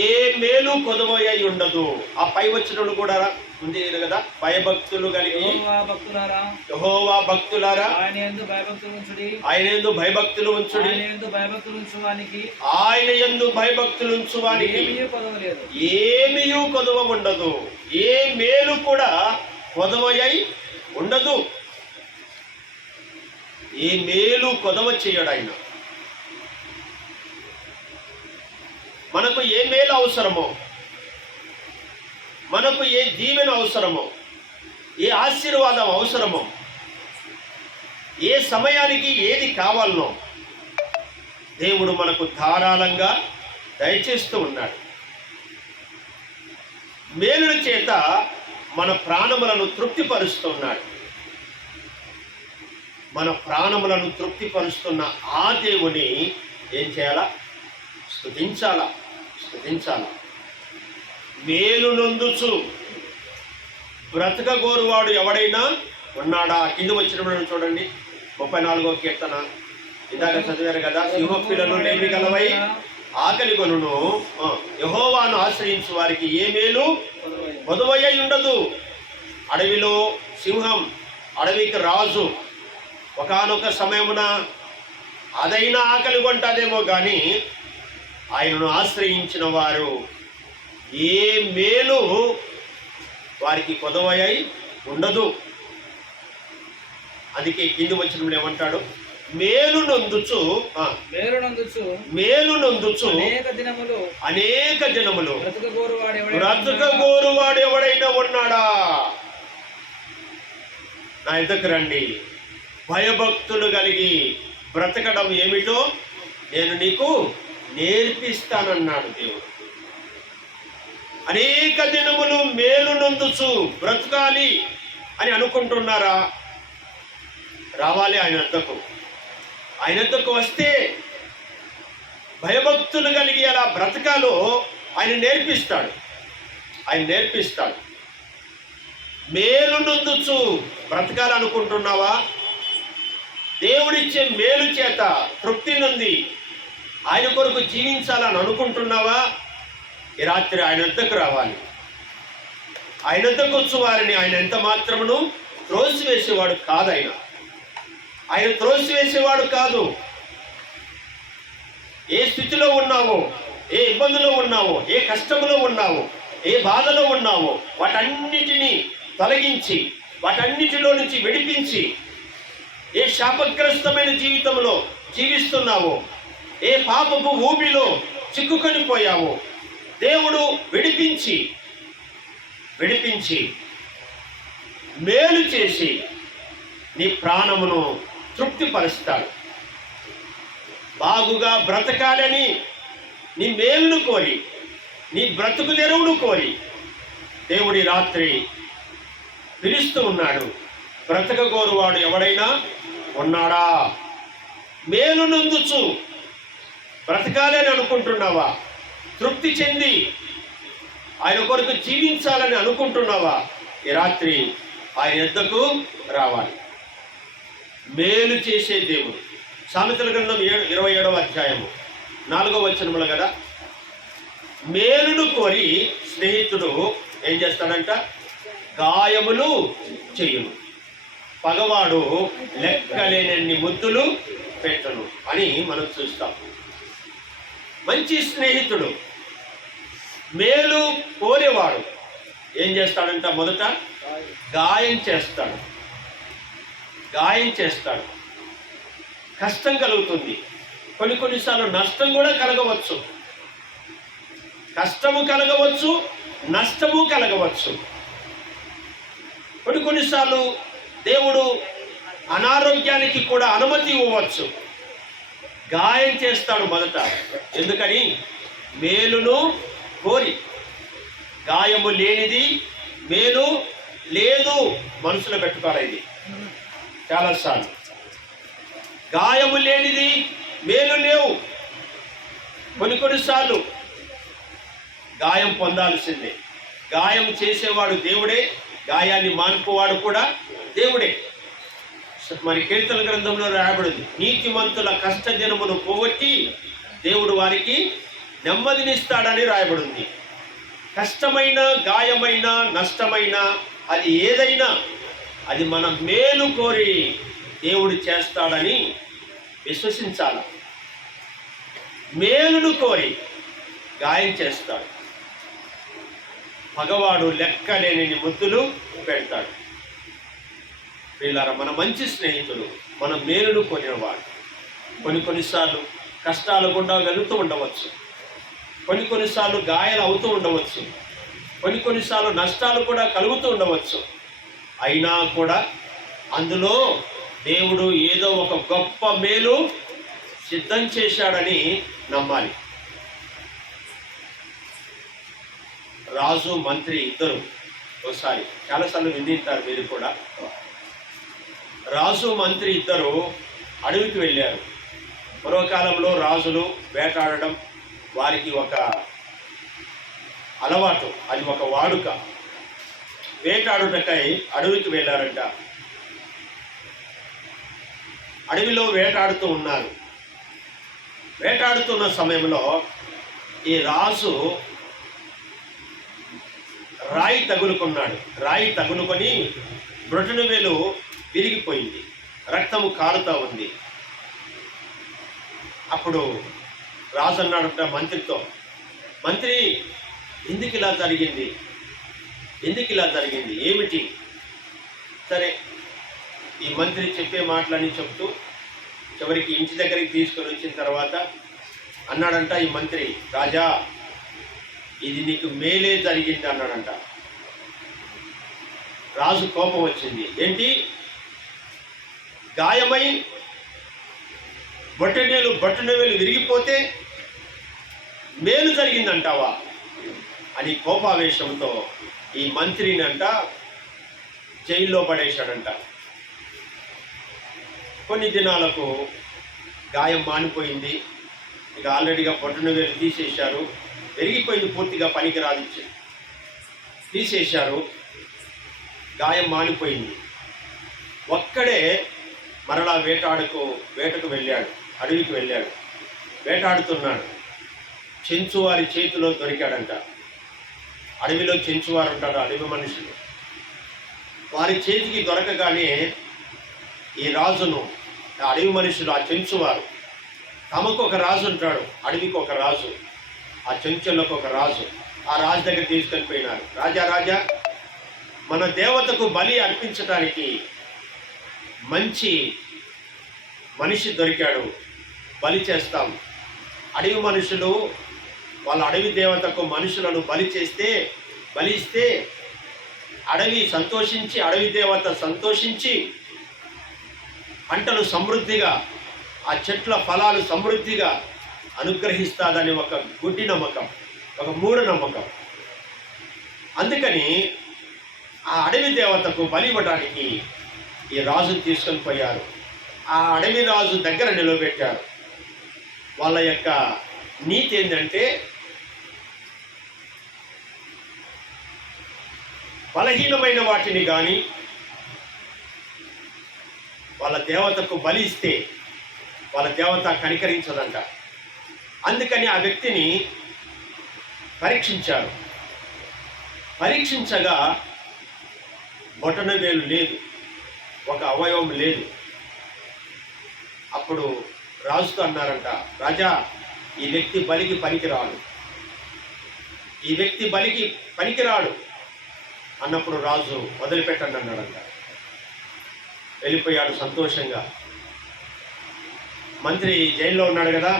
ఏ మేలు కొదవై ఉండదు. ఆ పై వచ్చినప్పుడు కూడా ఉంది కదా, భయభక్తులు కలిగి యెహోవా భక్తులారా, యెహోవా భక్తులారా ఆయన యందు భయభక్తులు ఉంచుడి. ఆయన యందు భయభక్తులు ఉంచుడి. ఆయన యందు భయభక్తులు ఉంచువానికి ఆయన యందు భయభక్తులు ఉంచువానికి ఏమీ కొదవలేదు. ఏమీయూ కొదవ ఉండదు. ఏ మేలు కూడా కొదవయ్యి ఉండదు. ఏ మేలు కొదవ చేయడు ఆయన. మనకు ఏ మేలు అవసరమో, మనకు ఏ దీవెన అవసరమో, ఏ ఆశీర్వాదం అవసరమో, ఏ సమయానికి ఏది కావాలనో దేవుడు మనకు ధారాళంగా దయచేస్తూ ఉన్నాడు. మేలుల చేత మన ప్రాణములను తృప్తిపరుస్తున్నాడు. మన ప్రాణములను తృప్తిపరుస్తున్న ఆ దేవుని ఏం చేయాలా? స్తుతించాలా, స్తుతించాలా. మేలు నొందుచు బ్రతకగోరువాడు ఎవడైనా ఉన్నాడా? కింద వచ్చినప్పుడు చూడండి, 34వ కీర్తన ఇందాక చదివారు కదా, సింహపిల్లలు లేమి గలవై ఆకలి కొనును, యెహోవాను ఆశ్రయించు వారికి ఏ మేలు కొదువయ్యి ఉండదు. అడవిలో సింహం, అడవికి రాజు, ఒకానొక సమయమున అదైనా ఆకలి కొంటాదేమో కానీ ఆయనను ఆశ్రయించిన వారు ఏ మేలు వారికి కొదవయ్యి ఉండదు. అందుకే కింది వచ్చినప్పుడు ఏమంటాడు? మేలు నొందుచు అనేక దినములు బ్రతకగోరువాడు ఎవడైనా ఉన్నాడా? నా ఎదుకు రండి. భయభక్తులు కలిగి బ్రతకడం ఏమిటో నేను నీకు నేర్పిస్తానన్నాడు దేవుడు. అనేక దినములు మేలు నొందుచు బ్రతకాలి అని అనుకుంటున్నారా? రావాలి ఆయన వద్దకు. ఆయన వద్దకు వస్తే భయభక్తులు కలిగి అలా బ్రతకాలో ఆయన నేర్పిస్తాడు. ఆయన నేర్పిస్తాడు. మేలు నొందుచు బ్రతకాలనుకుంటున్నావా? దేవుడిచ్చే మేలు చేత తృప్తి నొంది ఆయన కొరకు జీవించాలని అనుకుంటున్నావా? ఈ రాత్రి ఆయన వద్దకు రావాలి. ఆయన వద్దకు వచ్చు వారిని ఆయన ఎంత మాత్రమును త్రోసివేసేవాడు కాదు. ఆయన త్రోసివేసేవాడు కాదు. ఏ స్థితిలో ఉన్నావో, ఏ ఇబ్బందిలో ఉన్నావో, ఏ కష్టంలో ఉన్నావో, ఏ బాధలో ఉన్నావో వాటన్నిటినీ తొలగించి, వాటన్నిటిలో నుంచి విడిపించి, ఏ శాపగ్రస్తమైన జీవితంలో జీవిస్తున్నావో, ఏ పాపపు ఊబిలో చిక్కుకొని పోయావో దేవుడు విడిపించి మేలు చేసి నీ ప్రాణమును తృప్తిపరుస్తాడు. బాగుగా బ్రతకాలని నీ మేలును కోరి, నీ బ్రతుకు తెరువును కోరి దేవుడి రాత్రి పిలుస్తూ ఉన్నాడు. బ్రతకగోరువాడు ఎవడైనా ఉన్నాడా? మేలు నొందుచు బ్రతకాలని అనుకుంటున్నావా? తృప్తి చెంది ఆయన కొరకు జీవించాలని అనుకుంటున్నావా? ఈ రాత్రి ఆయన యొద్దకు రావాలి. మేలు చేసే దేవుడు. సామెతల గ్రంథం 27వ అధ్యాయము 4వ వచనములు కదా, మేలును కోరి స్నేహితుడు ఏం చేస్తాడంట? గాయములు చెయ్యును, పగవాడు లెక్కలేనన్ని ముద్దులు పెట్టను అని మనం చూస్తాం. మంచి స్నేహితుడు, మేలు కోరేవాడు ఏం చేస్తాడంట? మొదట గాయం చేస్తాడు. కష్టం కలుగుతుంది. కొన్నిసార్లు నష్టం కూడా కలగవచ్చు. కష్టము కలగవచ్చు, నష్టము కలగవచ్చు. కొన్నిసార్లు దేవుడు అనారోగ్యానికి కూడా అనుమతి ఇవ్వవచ్చు. గాయం చేస్తాడు మొదట. ఎందుకని? మేలును కోరి. గాయము లేనిది మేలు లేదు. మనసులో పెట్టుకోవాలి ఇది చాలాసార్లు. గాయము లేనిది మేలు లేవు. కొన్నిసార్లు గాయం పొందాల్సిందే. గాయం చేసేవాడు దేవుడే, గాయాన్ని మానుకోవాడు కూడా దేవుడే. మరి కీర్తన గ్రంథంలో రాయబడింది, నీతిమంతుల కష్టదినమును పోగొట్టి దేవుడు వారికి నెమ్మదినిస్తాడని రాయబడింది. కష్టమైన, గాయమైన, నష్టమైన, అది ఏదైనా అది మన మేలు కోరి దేవుడు చేస్తాడని విశ్వసించాలి. మేలును కోరి గాయం చేస్తాడు. పగవాడు లెక్కలేని ముద్దులు పెడతాడు. వీళ్ళారా మన మంచి స్నేహితులు, మన మేలును కోరినవాడు. కొన్నిసార్లు కష్టాలు గుండా వెళుతూ ఉండవచ్చు, కొన్నిసార్లు గాయాలు అవుతూ ఉండవచ్చు, కొన్నిసార్లు నష్టాలు కూడా కలుగుతూ ఉండవచ్చు. అయినా కూడా అందులో దేవుడు ఏదో ఒక గొప్ప మేలు సిద్ధం చేశాడని నమ్మాలి. రాజు మంత్రి ఇద్దరు ఒకసారి చాలాసార్లు వింటారు మీరు కూడా. రాజు మంత్రి ఇద్దరు అడవికి వెళ్ళారు. పూర్వకాలంలో రాజులు వేటాడడం వారికి ఒక అలవాటు, అది ఒక వాడుక. వేటాడుటకై అడవికి వెళ్ళారంట. అడవిలో వేటాడుతూ ఉన్నారు. వేటాడుతున్న సమయంలో ఈ రాజు రాయి తగులుకున్నాడు. రాయి తగులుకొని బ్రొటన వేలు విరిగిపోయింది, రక్తము కారుతూ ఉంది. అప్పుడు రాజు అన్నాడంట మంత్రితో, మంత్రి ఎందుకు ఇలా జరిగింది, ఎందుకు ఇలా జరిగింది, ఏమిటి? సరే, ఈ మంత్రి చెప్పే మాటలని చెప్తూ చివరికి ఇంటి దగ్గరికి తీసుకొని వచ్చిన తర్వాత అన్నాడంట ఈ మంత్రి, రాజా ఇది నీకు మేలే జరిగింది అన్నాడంట. రాజు కోపం వచ్చింది. ఏంటి, గాయమై బొట్టన వేలు విరిగిపోతే మేలు జరిగిందంటావా అని కోపావేశంతో ఈ మంత్రిని అంట జైల్లో పడేశాడంట. కొన్ని దినాలకు గాయం మానిపోయింది. ఇక ఆల్రెడీగా బొట్టన వేలు తీసేశారు, విరిగిపోయింది, పూర్తిగా పనికిరాదు, తీసేశారు, గాయం మానిపోయింది. ఒక్కడే మరలా వేటకు వెళ్ళాడు, అడవికి వెళ్ళాడు, వేటాడుతున్నాడు. చెంచువారి చేతిలో దొరికాడంట. అడవిలో చెంచువారు ఉంటారు, అడవి మనుషులు. వారి చేతికి దొరకగానే ఈ రాజును, ఆ అడవి మనుషులు, ఆ చెంచువారు, తమకు ఒక రాజు ఉంటాడు, అడవికి ఒక రాజు, ఆ చెంచులకు ఒక రాజు, ఆ రాజు దగ్గర తీసుకొని పోయినారు. రాజా, మన దేవతకు బలి అర్పించడానికి మంచి మనిషి దొరికాడు, బలి చేస్తాం. అడవి మనుషులు వాళ్ళ అడవి దేవతకు మనుషులను బలిస్తే అడవి సంతోషించి, అడవి దేవత సంతోషించి పంటలు సమృద్ధిగా, ఆ చెట్ల ఫలాలు సమృద్ధిగా అనుగ్రహిస్తాదని ఒక గుడ్డి నమ్మకం, ఒక మూఢనమ్మకం. అందుకని ఆ అడవి దేవతకు బలి ఇవ్వడానికి ఈ రాజును తీసుకొని పోయారు. ఆ అడవి రాజు దగ్గర నిలబెట్టారు. వాళ్ళ యొక్క నీతి ఏంటంటే, బలహీనమైన వాటిని కానీ వాళ్ళ దేవతకు బలి ఇస్తే వాళ్ళ దేవత కనికరించదంట. అందుకని ఆ వ్యక్తిని పరీక్షించారు. పరీక్షించగా బొటన వేలు లేదు, ఒక అవయవం లేదు. అప్పుడు రాజుతో అన్నారంట, రాజా ఈ వ్యక్తి బలికి పనికిరాడు, ఈ వ్యక్తి బలికి పనికిరాడు అన్నప్పుడు రాజు వదిలిపెట్టండి అన్నాడంట. వెళ్ళిపోయాడు సంతోషంగా. మంత్రి జైల్లో ఉన్నాడు కదా,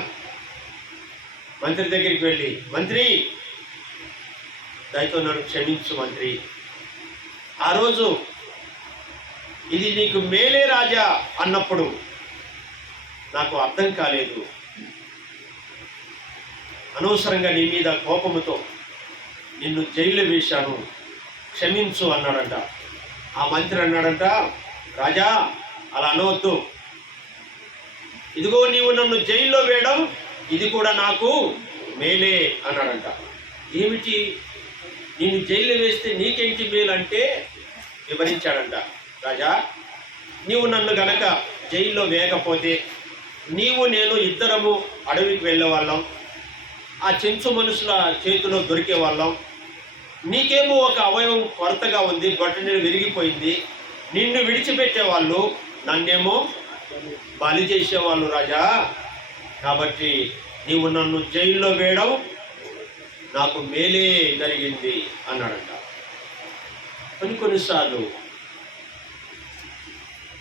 మంత్రి దగ్గరికి వెళ్ళి, మంత్రి దయతో నన్ను క్షమించు మంత్రి, ఆ రోజు ఇది నీకు మేలే రాజా అన్నప్పుడు నాకు అర్థం కాలేదు, అనవసరంగా నీ మీద కోపముతో నిన్ను జైల్లో వేశాను, క్షమించు అన్నాడంట. ఆ మంత్రి అన్నాడంట, రాజా అలా అనవద్దు, ఇదిగో నీవు నన్ను జైల్లో వేయడం ఇది కూడా నాకు మేలే అన్నాడంట. ఏమిటి, నేను జైల్లో వేస్తే నీకేంటి మేలు అంటే వివరించాడంట. రాజా నీవు నన్ను గనక జైల్లో వేయకపోతే నీవు నేను ఇద్దరము అడవికి వెళ్ళేవాళ్ళం, ఆ చెంచు మనుషుల చేతిలో దొరికేవాళ్ళం, నీకేమో ఒక అవయవం కొరతగా ఉంది, బొట్టనీళ్ళు విరిగిపోయింది, నిన్ను విడిచిపెట్టేవాళ్ళు, నన్నేమో బలి చేసేవాళ్ళు రాజా. కాబట్టి నీవు నన్ను జైల్లో వేయడం నాకు మేలే జరిగింది అన్నాడంట. కొన్నిసార్లు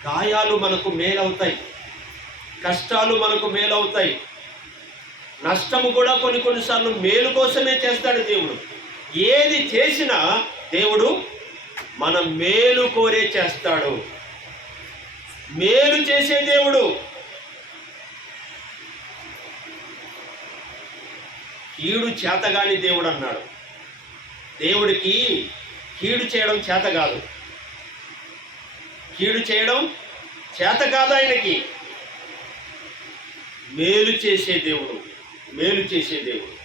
గాయాలు మనకు మేలవుతాయి, కష్టాలు మనకు మేలవుతాయి, నష్టము కూడా కొన్నిసార్లు మేలు కోసమే చేస్తాడు దేవుడు. ఏది చేసినా దేవుడు మన మేలు కోరే చేస్తాడు. మేలు చేసే దేవుడు. కీడు చేతగాని దేవుడు అన్నాడు. దేవుడికి కీడు చేయడం చేత కాదు, కీడు చేయడం చేత కాదు ఆయనకి. మేలు చేసే దేవుడు, మేలు చేసే దేవుడు.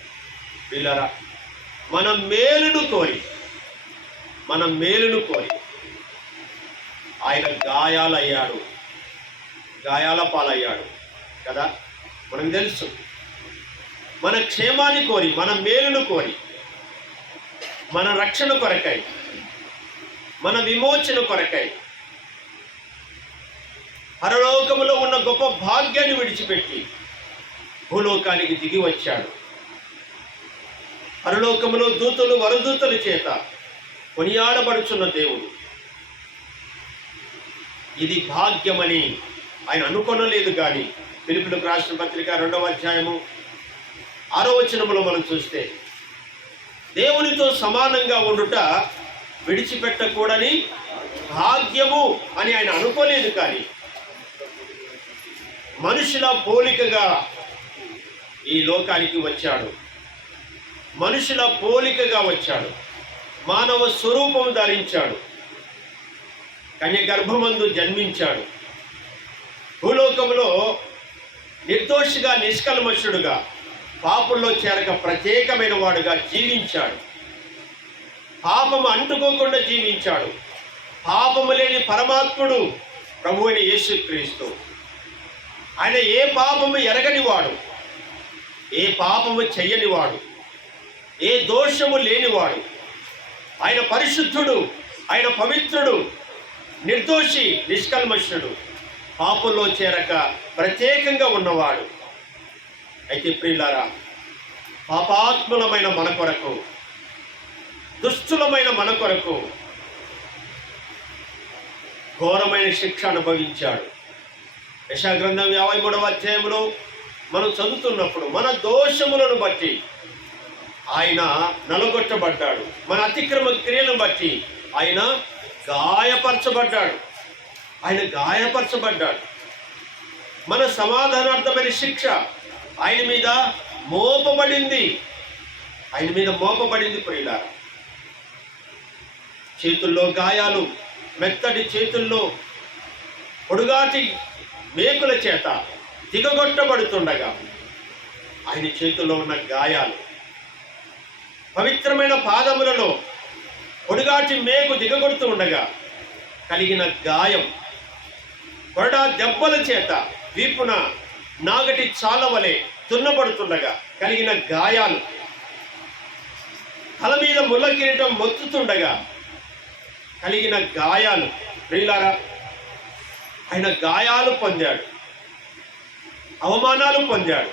పిల్లరా, మన మేలును కోరి ఆయన గాయాలయ్యాడు, గాయాల పాలయ్యాడు కదా. మనకు తెలుసు, మన క్షేమాన్ని కోరి, మన మేలును కోరి, మన రక్షణ కొరకై, మన విమోచన కొరకై పరలోకములో ఉన్న గొప్ప భాగ్యాన్ని విడిచిపెట్టి భూలోకానికి దిగి వచ్చాడు. పరలోకములో దూతలు వరదూతల చేత కొనియాడబడుచున్న దేవుడు. ఇది భాగ్యమని ఆయన అనుకొనలేదు. కానీ ఫిలిప్పీయులకు రాసిన పత్రిక 2వ అధ్యాయము 6వ వచనములో మనం చూస్తే, దేవునితో సమానంగా ఉండుట విడిచిపెట్టకూడని భాగ్యము అని ఆయన అనుకోలేదు. కానీ మనుషుల పోలికగా ఈ లోకానికి వచ్చాడు, మనుషుల పోలికగా వచ్చాడు, మానవ స్వరూపం ధరించాడు, కన్య గర్భమందు జన్మించాడు, భూలోకంలో నిర్దోషిగా నిష్కల్మషుడుగా పాపంలో చేరక ప్రత్యేకమైన వాడుగా జీవించాడు. పాపము అంటుకోకుండా జీవించాడు. పాపము లేని పరమాత్ముడు ప్రభు అయిన యేసుక్రీస్తు. ఆయన ఏ పాపము ఎరగనివాడు, ఏ పాపము చెయ్యనివాడు, ఏ దోషము లేనివాడు. ఆయన పరిశుద్ధుడు, ఆయన పవిత్రుడు, నిర్దోషి, నిష్కల్మషుడు, పాపంలో చేరక ప్రత్యేకంగా ఉన్నవాడు. అయితే ప్రియులారా, పాపాత్ములమైన మన కొరకు, దుష్టులమైన మన కొరకు ఘోరమైన శిక్ష అనుభవించాడు. యెషయా గ్రంథం 53వ అధ్యాయంలో మనం చదువుతున్నప్పుడు మన దోషములను బట్టి ఆయన నలగొట్టబడ్డాడు, మన అతిక్రమ క్రియలను బట్టి ఆయన గాయపరచబడ్డాడు. మన సమాధానార్థమైన శిక్ష ఆయన మీద మోపబడింది. ప్రియులారా, చేతుల్లో గాయాలు, మెత్తటి చేతుల్లో పొడుగాటి మేకుల చేత దిగగొట్టబడుతుండగా ఆయన చేతుల్లో ఉన్న గాయాలు, పవిత్రమైన పాదములలో పొడుగాటి మేకు దిగగొడుతూ ఉండగా కలిగిన గాయం, కొరడా దెబ్బల చేత వీపున నాగటి చాలవలే దున్నబడుతుండగా కలిగిన గాయాలు, తల మీద ముళ్ళ కిరీటం మొత్తుతుండగా కలిగిన గాయాలు. ప్రియులారా, ఆయన గాయాలు పొందాడు, అవమానాలు పొందాడు,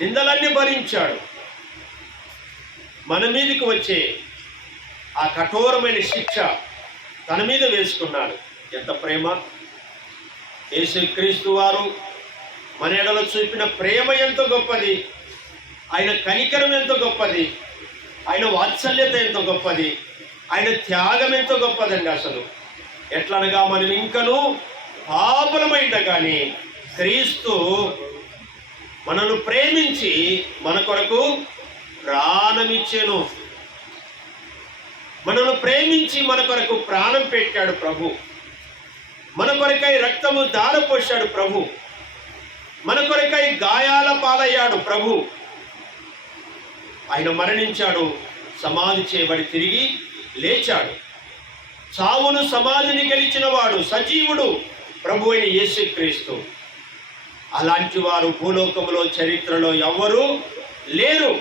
నిందలన్నీ భరించాడు. మన మీదకి వచ్చే ఆ కఠోరమైన శిక్ష తన మీద వేసుకున్నాడు. ఎంత ప్రేమ! యేసుక్రీస్తు వారు మన ఎడల చూపిన ప్రేమ ఎంతో గొప్పది, ఆయన కనికరం ఎంతో గొప్పది, ఆయన వాత్సల్యత ఎంతో గొప్పది, ఆయన త్యాగం ఎంతో గొప్పదండి. అసలు ఎట్లనగా మనం ఇంకనూ పాపులమైండగాని క్రీస్తు మనను ప్రేమించి మన కొరకు ప్రాణమిచ్చెను. మనను ప్రేమించి మన కొరకు ప్రాణం పెట్టాడు ప్రభు. మన కొరకై రక్తము ధారపోశాడు ప్రభు. మన కొరకై గాయాల పాలయ్యాడు ప్రభు. ఆయన మరణించాడు, సమాధి చేయబడి తిరిగి లేచాడు. చావును సమాధిని గెలిచిన వాడు సజీవుడు ప్రభు అయిన యేసుక్రీస్తు. అలాంటి వారు భూలోకంలో చరిత్రలో ఎవ్వరూ లేరు.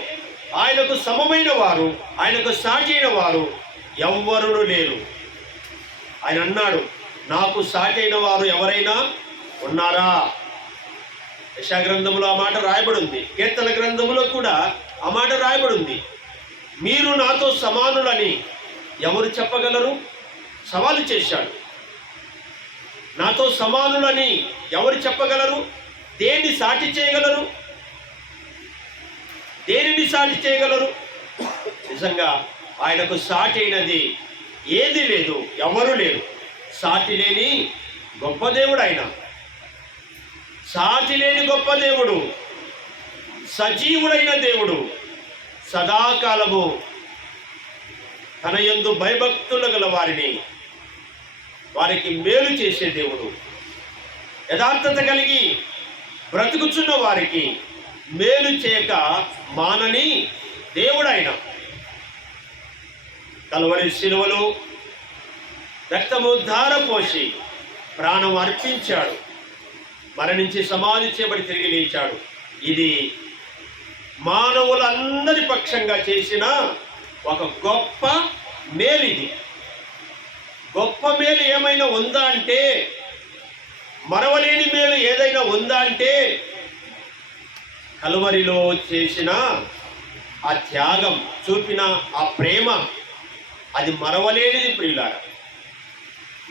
ఆయనకు సమమైన వారు, ఆయనకు సాటి అయిన వారు ఎవ్వరును లేరు. ఆయన అన్నాడు, నాకు సాటి అయిన వారు ఎవరైనా ఉన్నారా? యెషయా గ్రంథంలో ఆ మాట రాయబడి ఉంది, కీర్తన గ్రంథంలో కూడా ఆ మాట రాయబడి ఉంది. మీరు నాతో సమానులని ఎవరు చెప్పగలరు? సవాలు చేశాడు. నాతో సమానులని ఎవరు చెప్పగలరు? దేన్ని సాటి చేయగలరు? దేనిని సాటి చేయగలరు? నిజంగా ఆయనకు సాటి అయినది ఏది లేదు, ఎవరు లేరు. సాటి లేని గొప్ప దేవుడు ఆయన. సాటి లేని గొప్ప దేవుడు, సజీవుడైన దేవుడు, సదాకాలము తన యందు భయభక్తులు గల వారికి మేలు చేసే దేవుడు, యథార్థత కలిగి బ్రతుకుచున్న వారికి మేలు చేయక మానని దేవుడు ఆయన. కల్వరి శిలువలో రక్తము ధారపోసి ప్రాణం అర్పించాడు, మరణించి సమాధి చేయబడి తిరిగి లేచాడు. ఇది మానవులందరి పక్షంగా చేసిన ఒక గొప్ప మేలు. ఇది గొప్ప మేలు ఏమైనా ఉందా అంటే, మరవలేని మేలు ఏదైనా ఉందా అంటే, కల్వరిలో చేసిన ఆ త్యాగం, చూపిన ఆ ప్రేమ, అది మరవలేనిది ప్రియులారా.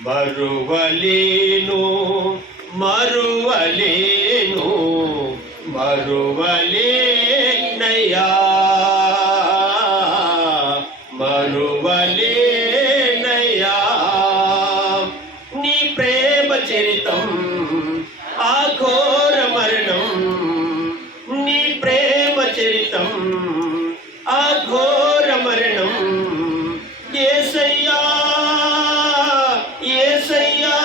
మరువలేను మరువలేను మరువలేనయ్యా, మరువలేనయ్యా నీ ప్రేమ చరితం ఆ ఘోర మరణం, నీ ప్రేమ చరితం ఆ ఘోర మరణం. యేసయ్యా యేసయ్యా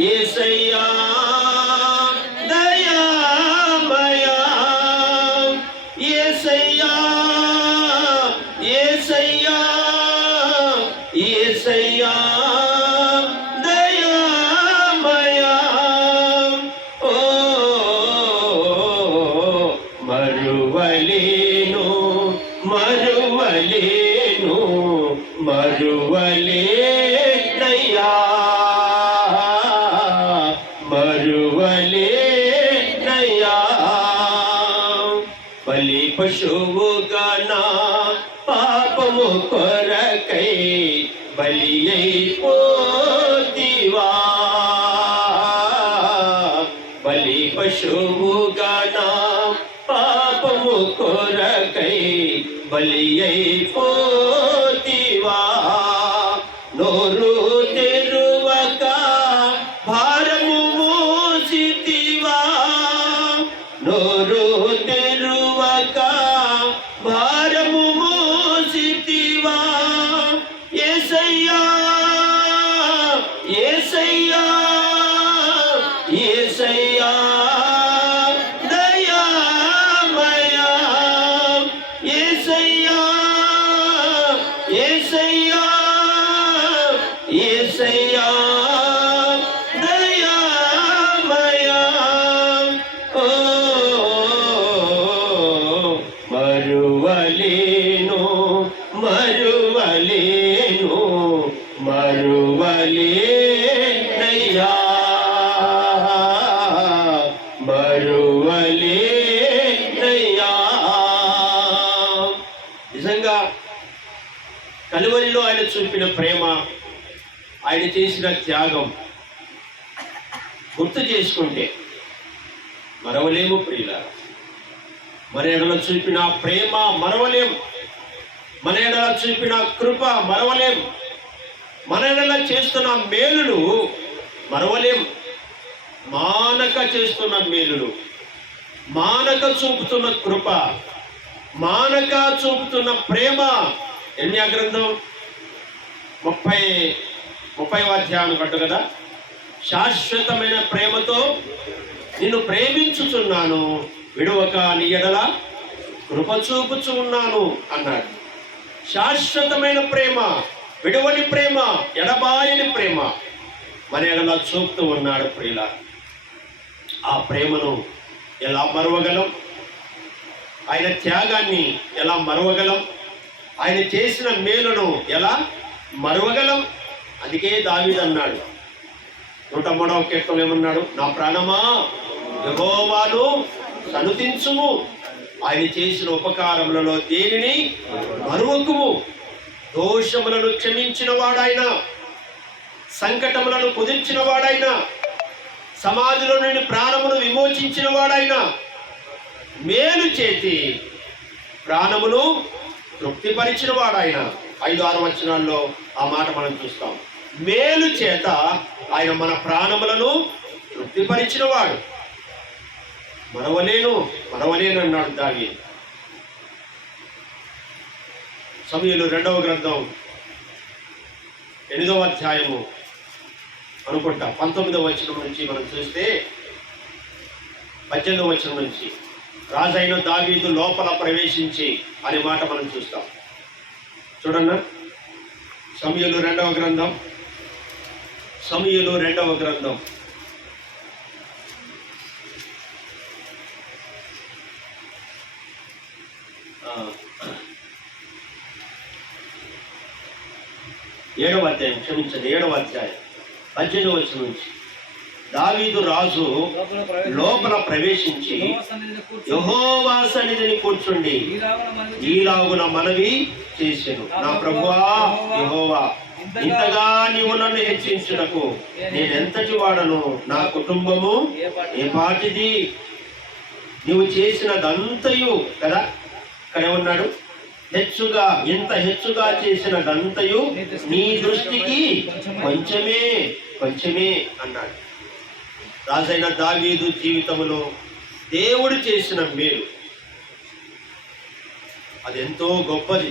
యేసయ్యా దయామయా, యేసయ్యా యేసయ్యా యేసయ్యా దయామయా. ఓ మరువలేను మరువలేను మరువలేనయ్యా, మరువలేనయ్యా. బలి పశువుగా నా పాపము కొరకై బలి అయిపోతివా, బలి పశువుగా నా పాపము కొరకై బలి అయిపోతివా. నోరు తెరువక భారము మోసితివా, నోరు తెరువక భారము మోసితివా. యేసయ్యా యేసయ్యా యేసయ్యా దయామయా, యేసయ్యా యేసయ్యా యేసయ్యా దయామయా. ఓ మరువలేను మరువలేను మరువలేనయ్యా, మరువలేనయ్యా. నిజంగా కలువరిలో ఆయన చూపిన ప్రేమ, ఆయన చేసిన త్యాగం గుర్తు చేసుకుంటే మరవలేము ప్రియులారా. మన ఎడల చూపిన ప్రేమ మరవలేం, మన ఎడల చూపిన కృప మరవలేం, మన ఎడల చేస్తున్న మేలులు మరవలేం. మానక చేస్తున్న మేలులు, మానక చూపుతున్న కృప, మానక చూపుతున్న ప్రేమ. యెషయా గ్రంథం 30వ అధ్యాయం కట్టు కదా, శాశ్వతమైన ప్రేమతో నిన్ను ప్రేమించుచున్నాను, విడువక నీ ఎడల కృప చూపుచు ఉన్నాను అన్నాడు. శాశ్వతమైన ప్రేమ, విడువని ప్రేమ, ఎడబాయని ప్రేమ మన ఎడల చూపుతూ ఉన్నాడు ప్రియుల. ఆ ప్రేమను ఎలా మరవగలం? ఆయన త్యాగాన్ని ఎలా మరువగలం? ఆయన చేసిన మేలును ఎలా మరువగలం? అందుకే దావీదు అన్నాడు 103వ కీర్తనలో ఏమన్నాడు? నా ప్రాణమా యెహోవాను సనుతించుము, ఆయన చేసిన ఉపకారములలో దేనిని మరువకుము. దోషములను క్షమించిన వాడాయన, సంకటములను కుదిర్చిన వాడాయన, సమాధిలో నుండి ప్రాణమును విమోచించిన వాడాయన, మేలు చేతి ప్రాణమును తృప్తిపరిచిన వాడాయన. 5-6 వచనాల్లో ఆ మాట మనం చూస్తాం. మేలు చేత ఆయన మన ప్రాణములను తృప్తిపరిచిన వాడు. మరవలేను అన్నాడు దావీదు. సమూయేలు 2వ గ్రంథం 8వ అధ్యాయము అనుకుంటా 19వ వచనం నుంచి మనం చూస్తే 18వ వచనం నుంచి రాజైన దావీదు లోపల ప్రవేశించి అనే మాట మనం చూస్తాం. చూడన్నా, సమూయేలు 2వ గ్రంథం ఏడవ అధ్యాయం 7వ అధ్యాయం 18వ వచనం నుంచి దావీదు రాజు లోపల ప్రవేశించి యెహోవా సన్నిధిని కూర్చుండి ఈలాగున మనవి చేసెను, నా ప్రభువా యెహోవా, ఇంతగా నీవు నన్ను హెచ్చించుటకు నేనెంతటి వాడను, నా కుటుంబము ఏ పాటిది, నీవు చేసినదంతయు కదా. ఇక్కడే ఉన్నాడు, ఇంత హెచ్చుగా చేసినదంతయు నీ దృష్టికి కొంచెమే అన్నాడు. రాజైన దావీదు జీవితంలో దేవుడు చేసిన మేలు అది ఎంతో గొప్పది.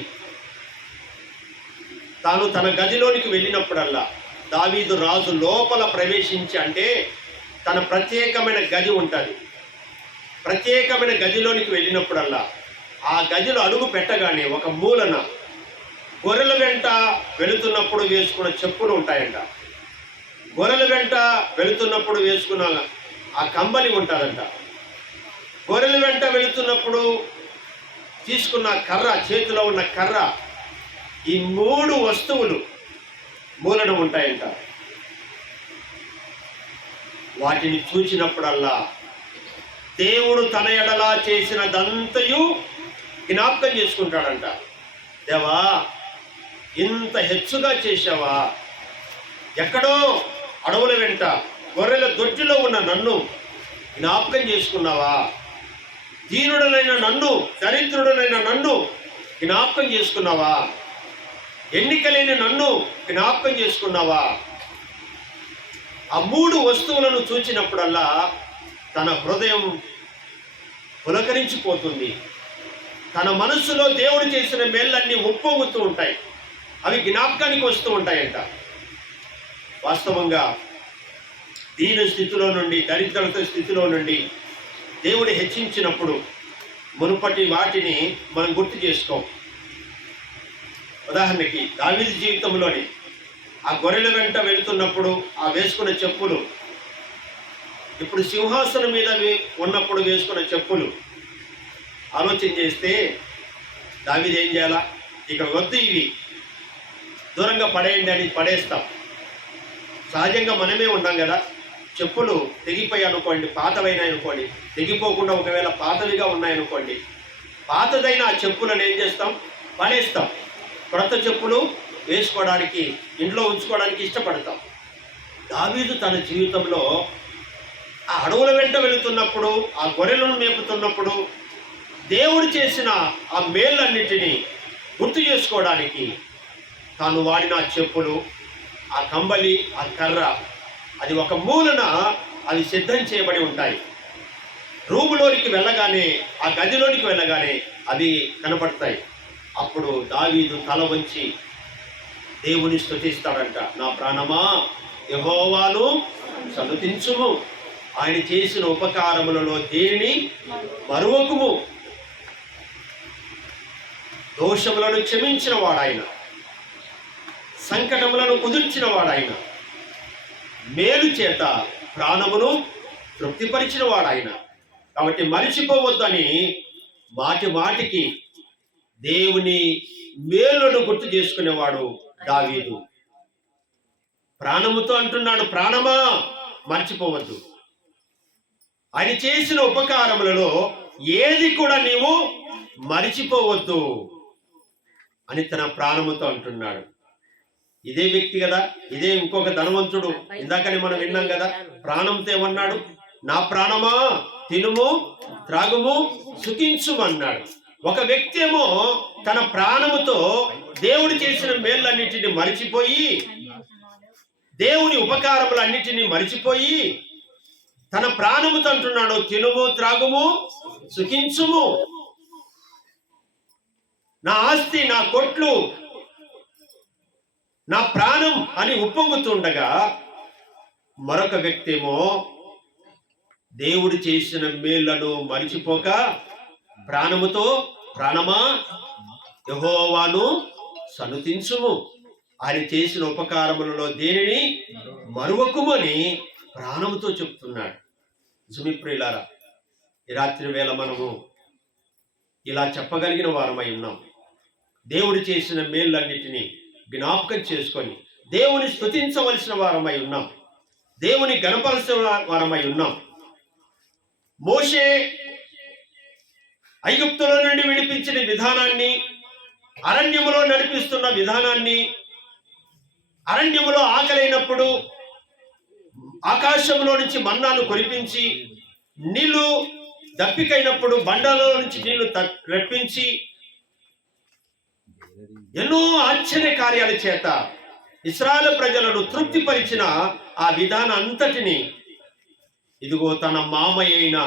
తాను తన గదిలోనికి వెళ్ళినప్పుడల్లా, దావీదు రాజు లోపల ప్రవేశించి, అంటే తన ప్రత్యేకమైన గది ఉంటుంది, ప్రత్యేకమైన గదిలోనికి వెళ్ళినప్పుడల్లా ఆ గదిలో అడుగు పెట్టగానే ఒక మూలన గొర్రెల వెంట వెళుతున్నప్పుడు వేసుకున్న చెప్పులు ఉంటాయంట, గొర్రెల వెంట వెళుతున్నప్పుడు వేసుకున్న ఆ కంబలి ఉంటుందంట, గొర్రెల వెంట వెళుతున్నప్పుడు తీసుకున్న కర్ర, చేతిలో ఉన్న కర్ర, ఈ 3 వస్తువులు మూలన ఉంటాయంట. వాటిని చూచినప్పుడల్లా దేవుడు తన ఎడలా చేసినదంతయు జ్ఞాపకం చేసుకుంటాడంట. దేవా, ఇంత హెచ్చుగా చేశావా? ఎక్కడో అడవుల వెంట గొర్రెల దొడ్డిలో ఉన్న నన్ను జ్ఞాపకం చేసుకున్నావా? దీనుడనైన నన్ను, దరిద్రుడనైన నన్ను జ్ఞాపకం చేసుకున్నావా? ఎన్నికలేని నన్ను జ్ఞాపకం చేసుకున్నావా? ఆ 3 వస్తువులను చూచినప్పుడల్లా తన హృదయం పులకరించిపోతుంది. తన మనస్సులో దేవుడు చేసిన మేళ్ళన్నీ ఉప్పొంగుతూ ఉంటాయి, అవి జ్ఞాపకానికి వస్తూ ఉంటాయంట. వాస్తవంగా దీన స్థితిలో నుండి, దరిద్రత స్థితిలో నుండి దేవుడు హెచ్చించినప్పుడు మునుపటి వాటిని మనం గుర్తు చేసుకోం. ఉదాహరణకి దావీదు జీవితంలోని ఆ గొర్రెల వెంట వెళుతున్నప్పుడు ఆ వేసుకున్న చెప్పులు, ఇప్పుడు సింహాసనం మీద ఉన్నప్పుడు వేసుకున్న చెప్పులు ఆలోచన చేస్తే దావీదు ఏం చేయాలా? ఇక వద్దు, ఇవి దూరంగా పడేయండి అని పడేస్తాం. సహజంగా మనమే ఉన్నాం కదా, చెప్పులు తెగిపోయి అనుకోండి, పాతవైనాయి అనుకోండి, తెగిపోకుండా ఒకవేళ పాతవిగా ఉన్నాయనుకోండి, పాతదైన ఆ చెప్పులను ఏం చేస్తాం? పడేస్తాం. క్రొత్త చెప్పులు వేసుకోవడానికి, ఇంట్లో ఉంచుకోవడానికి ఇష్టపడతాం. దావీదు తన జీవితంలో ఆ అడవుల వెంట వెళుతున్నప్పుడు, ఆ గొర్రెలను మేపుతున్నప్పుడు దేవుడు చేసిన ఆ మేళ్ళన్నిటినీ గుర్తు చేసుకోవడానికి తాను వాడిన చెప్పులు, ఆ కంబలి, ఆ కర్ర, అది ఒక మూలన అవి సిద్ధం చేయబడి ఉంటాయి. రూములోనికి వెళ్ళగానే, ఆ గదిలోనికి వెళ్ళగానే అవి కనపడతాయి. అప్పుడు దావీదు తల వంచి దేవుని స్తుతిస్తాడంట. నా ప్రాణమా యెహోవాను సన్నుతించుము, ఆయన చేసిన ఉపకారములలో దేనిని మరువకుము. దోషములను క్షమించిన వాడాయన, సంకటములను కుదిర్చిన వాడాయన, మేలు చేత ప్రాణమును తృప్తిపరిచిన వాడాయన. కాబట్టి మరిచిపోవద్దని మాటి మాటికి దేవుని మేలును గుర్తు చేసుకునేవాడు దావీదు. ప్రాణముతో అంటున్నాడు, ప్రాణమా మర్చిపోవద్దు. ఆయన చేసిన ఉపకారములలో ఏది కూడా నీవు మరిచిపోవద్దు అని తన ప్రాణముతో అంటున్నాడు. ఇదే వ్యక్తి కదా, ఇదే ఇంకొక ధనవంతుడు. ఇందాకనే మనం విన్నాం కదా, ప్రాణంతో ఏమన్నాడు? నా ప్రాణమా తినుము త్రాగుము సుఖించుమన్నాడు. ఒక వ్యక్తి ఏమో తన ప్రాణముతో దేవుడు చేసిన మేళ్ళన్నిటిని మరిచిపోయి, దేవుని ఉపకారములన్నిటినీ మరిచిపోయి తన ప్రాణముతో అంటున్నాడు, తినుము త్రాగుము సుఖించుము, నా ఆస్తి నా కొట్లు నా ప్రాణం అని ఉప్పొంగుతుండగా, మరొక వ్యక్తి ఏమో దేవుడు చేసిన మేళ్లను మరిచిపోక ప్రాణముతో, ప్రాణమా యెహోవాను సన్నుతించుము, ఆయన చేసిన ఉపకారములలో దేనిని మరువకుమని ప్రాణముతో చెప్తున్నాడు. నిజమిప్రియులారా, ఈ రాత్రి వేళ మనము ఇలా చెప్పగలిగిన వారమై ఉన్నాం. దేవుడు చేసిన మేళ్ళన్నిటినీ జ్ఞాపకం చేసుకొని దేవుని స్తుతించవలసిన వారమై ఉన్నాం. దేవుని గణపరచిన వారమై ఉన్నాం. మోషే ఐగుప్తులో నుండి విడిపించిన విధానాన్ని, అరణ్యములో నడిపిస్తున్న విధానాన్ని, అరణ్యములో ఆకలైనప్పుడు ఆకాశంలో నుంచి మన్నాను కురిపించి, నీళ్లు దప్పికైనప్పుడు బండలో నుంచి నీళ్లు రప్పించి, ఎన్నో ఆశ్చర్య కార్యాల చేత ఇశ్రాయేలు ప్రజలను తృప్తిపరిచిన ఆ విధానం అంతటిని ఇదిగో తన మామయ్య అయిన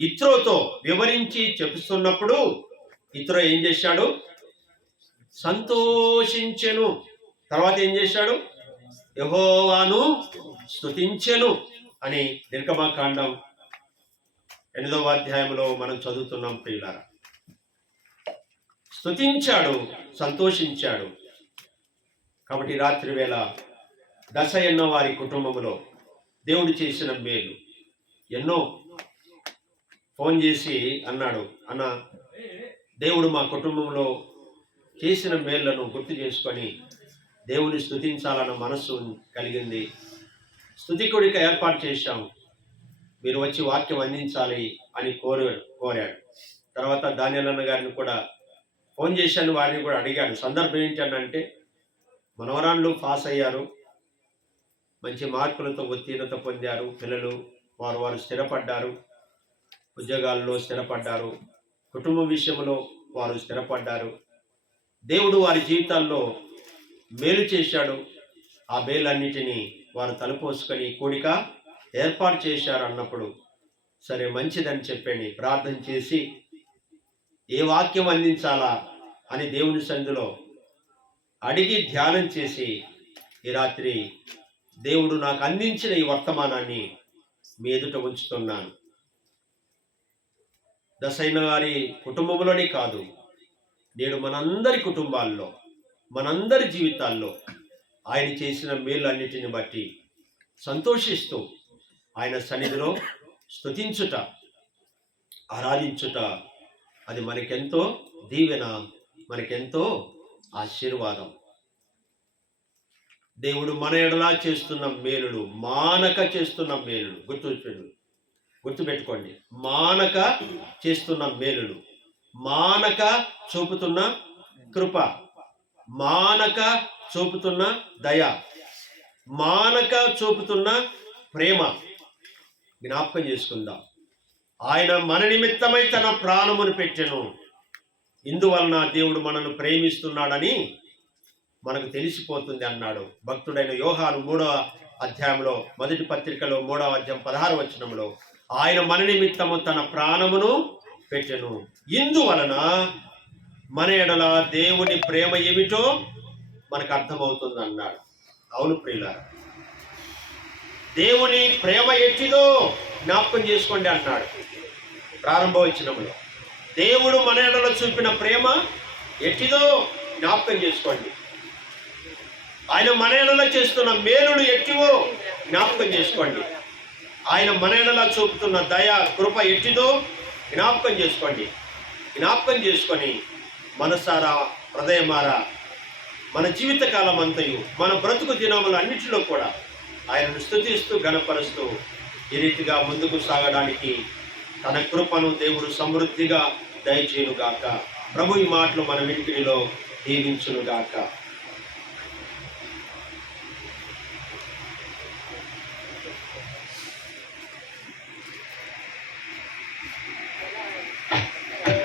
ఇత్రోతో వివరించి చెప్తున్నప్పుడు ఇత్రో ఏం చేశాడు? సంతోషించెను. తర్వాత ఏం చేశాడు? యెహోవాను స్తుతించెను అని నిర్గమకాండం 8వ అధ్యాయంలో మనం చదువుతున్నాం ప్రియులారా. స్తుతించాడు, సంతోషించాడు. కాబట్టి రాత్రి వేళ దశయన్న వారి కుటుంబంలో దేవుడు చేసిన మేలు ఎన్నో. ఫోన్ చేసి అన్నాడు, అన్న దేవుడు మా కుటుంబంలో చేసిన మేళ్లను గుర్తు చేసుకొని దేవుని స్తుతించాలన్న మనస్సు కలిగింది. స్తుతికుడికి ఏర్పాటు చేశాం, మీరు వచ్చి వాక్యం అందించాలి అని కోరాడు. తర్వాత దానియలన్న గారిని కూడా ఫోన్ చేశాను, వారిని కూడా అడిగాడు. సందర్భం ఏంటంటే మనవరాళ్ళు పాస్ అయ్యారు, మంచి మార్కులతో ఉత్తీర్ణత పొందారు పిల్లలు. వారు స్థిరపడ్డారు, ఉద్యోగాల్లో స్థిరపడ్డారు, కుటుంబం విషయంలో వారు స్థిరపడ్డారు. దేవుడు వారి జీవితాల్లో మేలు చేశాడు. ఆ మేలన్నిటినీ వారు తలపోసుకొని కూడిక ఏర్పాటు చేశారు అన్నప్పుడు సరే మంచిదని చెప్పండి ప్రార్థన చేసి ఏ వాక్యం అందించాలా అని దేవుని సన్నిధిలో అడిగి ధ్యానం చేసి ఈ రాత్రి దేవుడు నాకు అందించిన ఈ వర్తమానాన్ని మీ ఎదుట ఉంచుతున్నాను. దశైన వారి కుటుంబంలోనే కాదు, నేడు మనందరి కుటుంబాల్లో, మనందరి జీవితాల్లో ఆయన చేసిన మేలు అన్నిటిని బట్టి సంతోషిస్తూ ఆయన సన్నిధిలో స్తుతించుట, ఆరాధించుట, అది మనకెంతో దీవెన, మనకెంతో ఆశీర్వాదం. దేవుడు మన ఎడలా చేస్తున్న మేలులు, మానక చేస్తున్న మేలులు, గుర్తుపెట్టుకోండి. మానక చేస్తున్న మేలులు, మానక చూపుతున్న కృప, మానక చూపుతున్న దయ, మానక చూపుతున్న ప్రేమ జ్ఞాపకం చేసుకుందాం. ఆయన మన నిమిత్తమై తన ప్రాణమును పెట్టెను. ఇందువలన దేవుడు మనను ప్రేమిస్తున్నాడని మనకు తెలిసిపోతుంది అన్నాడు భక్తుడైన యోహాను 3వ అధ్యాయంలో, మొదటి పత్రికలో 3వ అధ్యాయం 16వ వచనంలో, ఆయన మన నిమిత్తము తన ప్రాణమును పెట్టెను. ఇందువలన మన ఎడల దేవుని ప్రేమ ఏమిటో మనకు అర్థమవుతుంది అన్నాడు. అవును ప్రియులారా, దేవుని ప్రేమ ఎట్టిదో జ్ఞాపకం చేసుకోండి అన్నాడు ప్రారంభ వచనంలో. దేవుడు మన ఎడల చూపిన ప్రేమ ఎట్టిదో జ్ఞాపకం చేసుకోండి. ఆయన మన ఎడల చేస్తున్న మేలులు ఎట్టివో జ్ఞాపకం చేసుకోండి. ఆయన మన ఎడల చూపుతున్న దయ, కృప ఎట్టిదో జ్ఞాపకం చేసుకోండి. జ్ఞాపకం చేసుకొని మనసారా హృదయమారా మన జీవితకాలం అంతయు మన బ్రతుకు దినములు అన్నిటిలో కూడా ఆయనను స్తుతిస్తూ గణపరుస్తూ ఈ రీతిగా ముందుకు సాగడానికి తన కృపను దేవుడు సమృద్ధిగా దయచేయునుగాక. ప్రభు ఈ మాటలు మన వినికిడిలో దీవించునుగాక.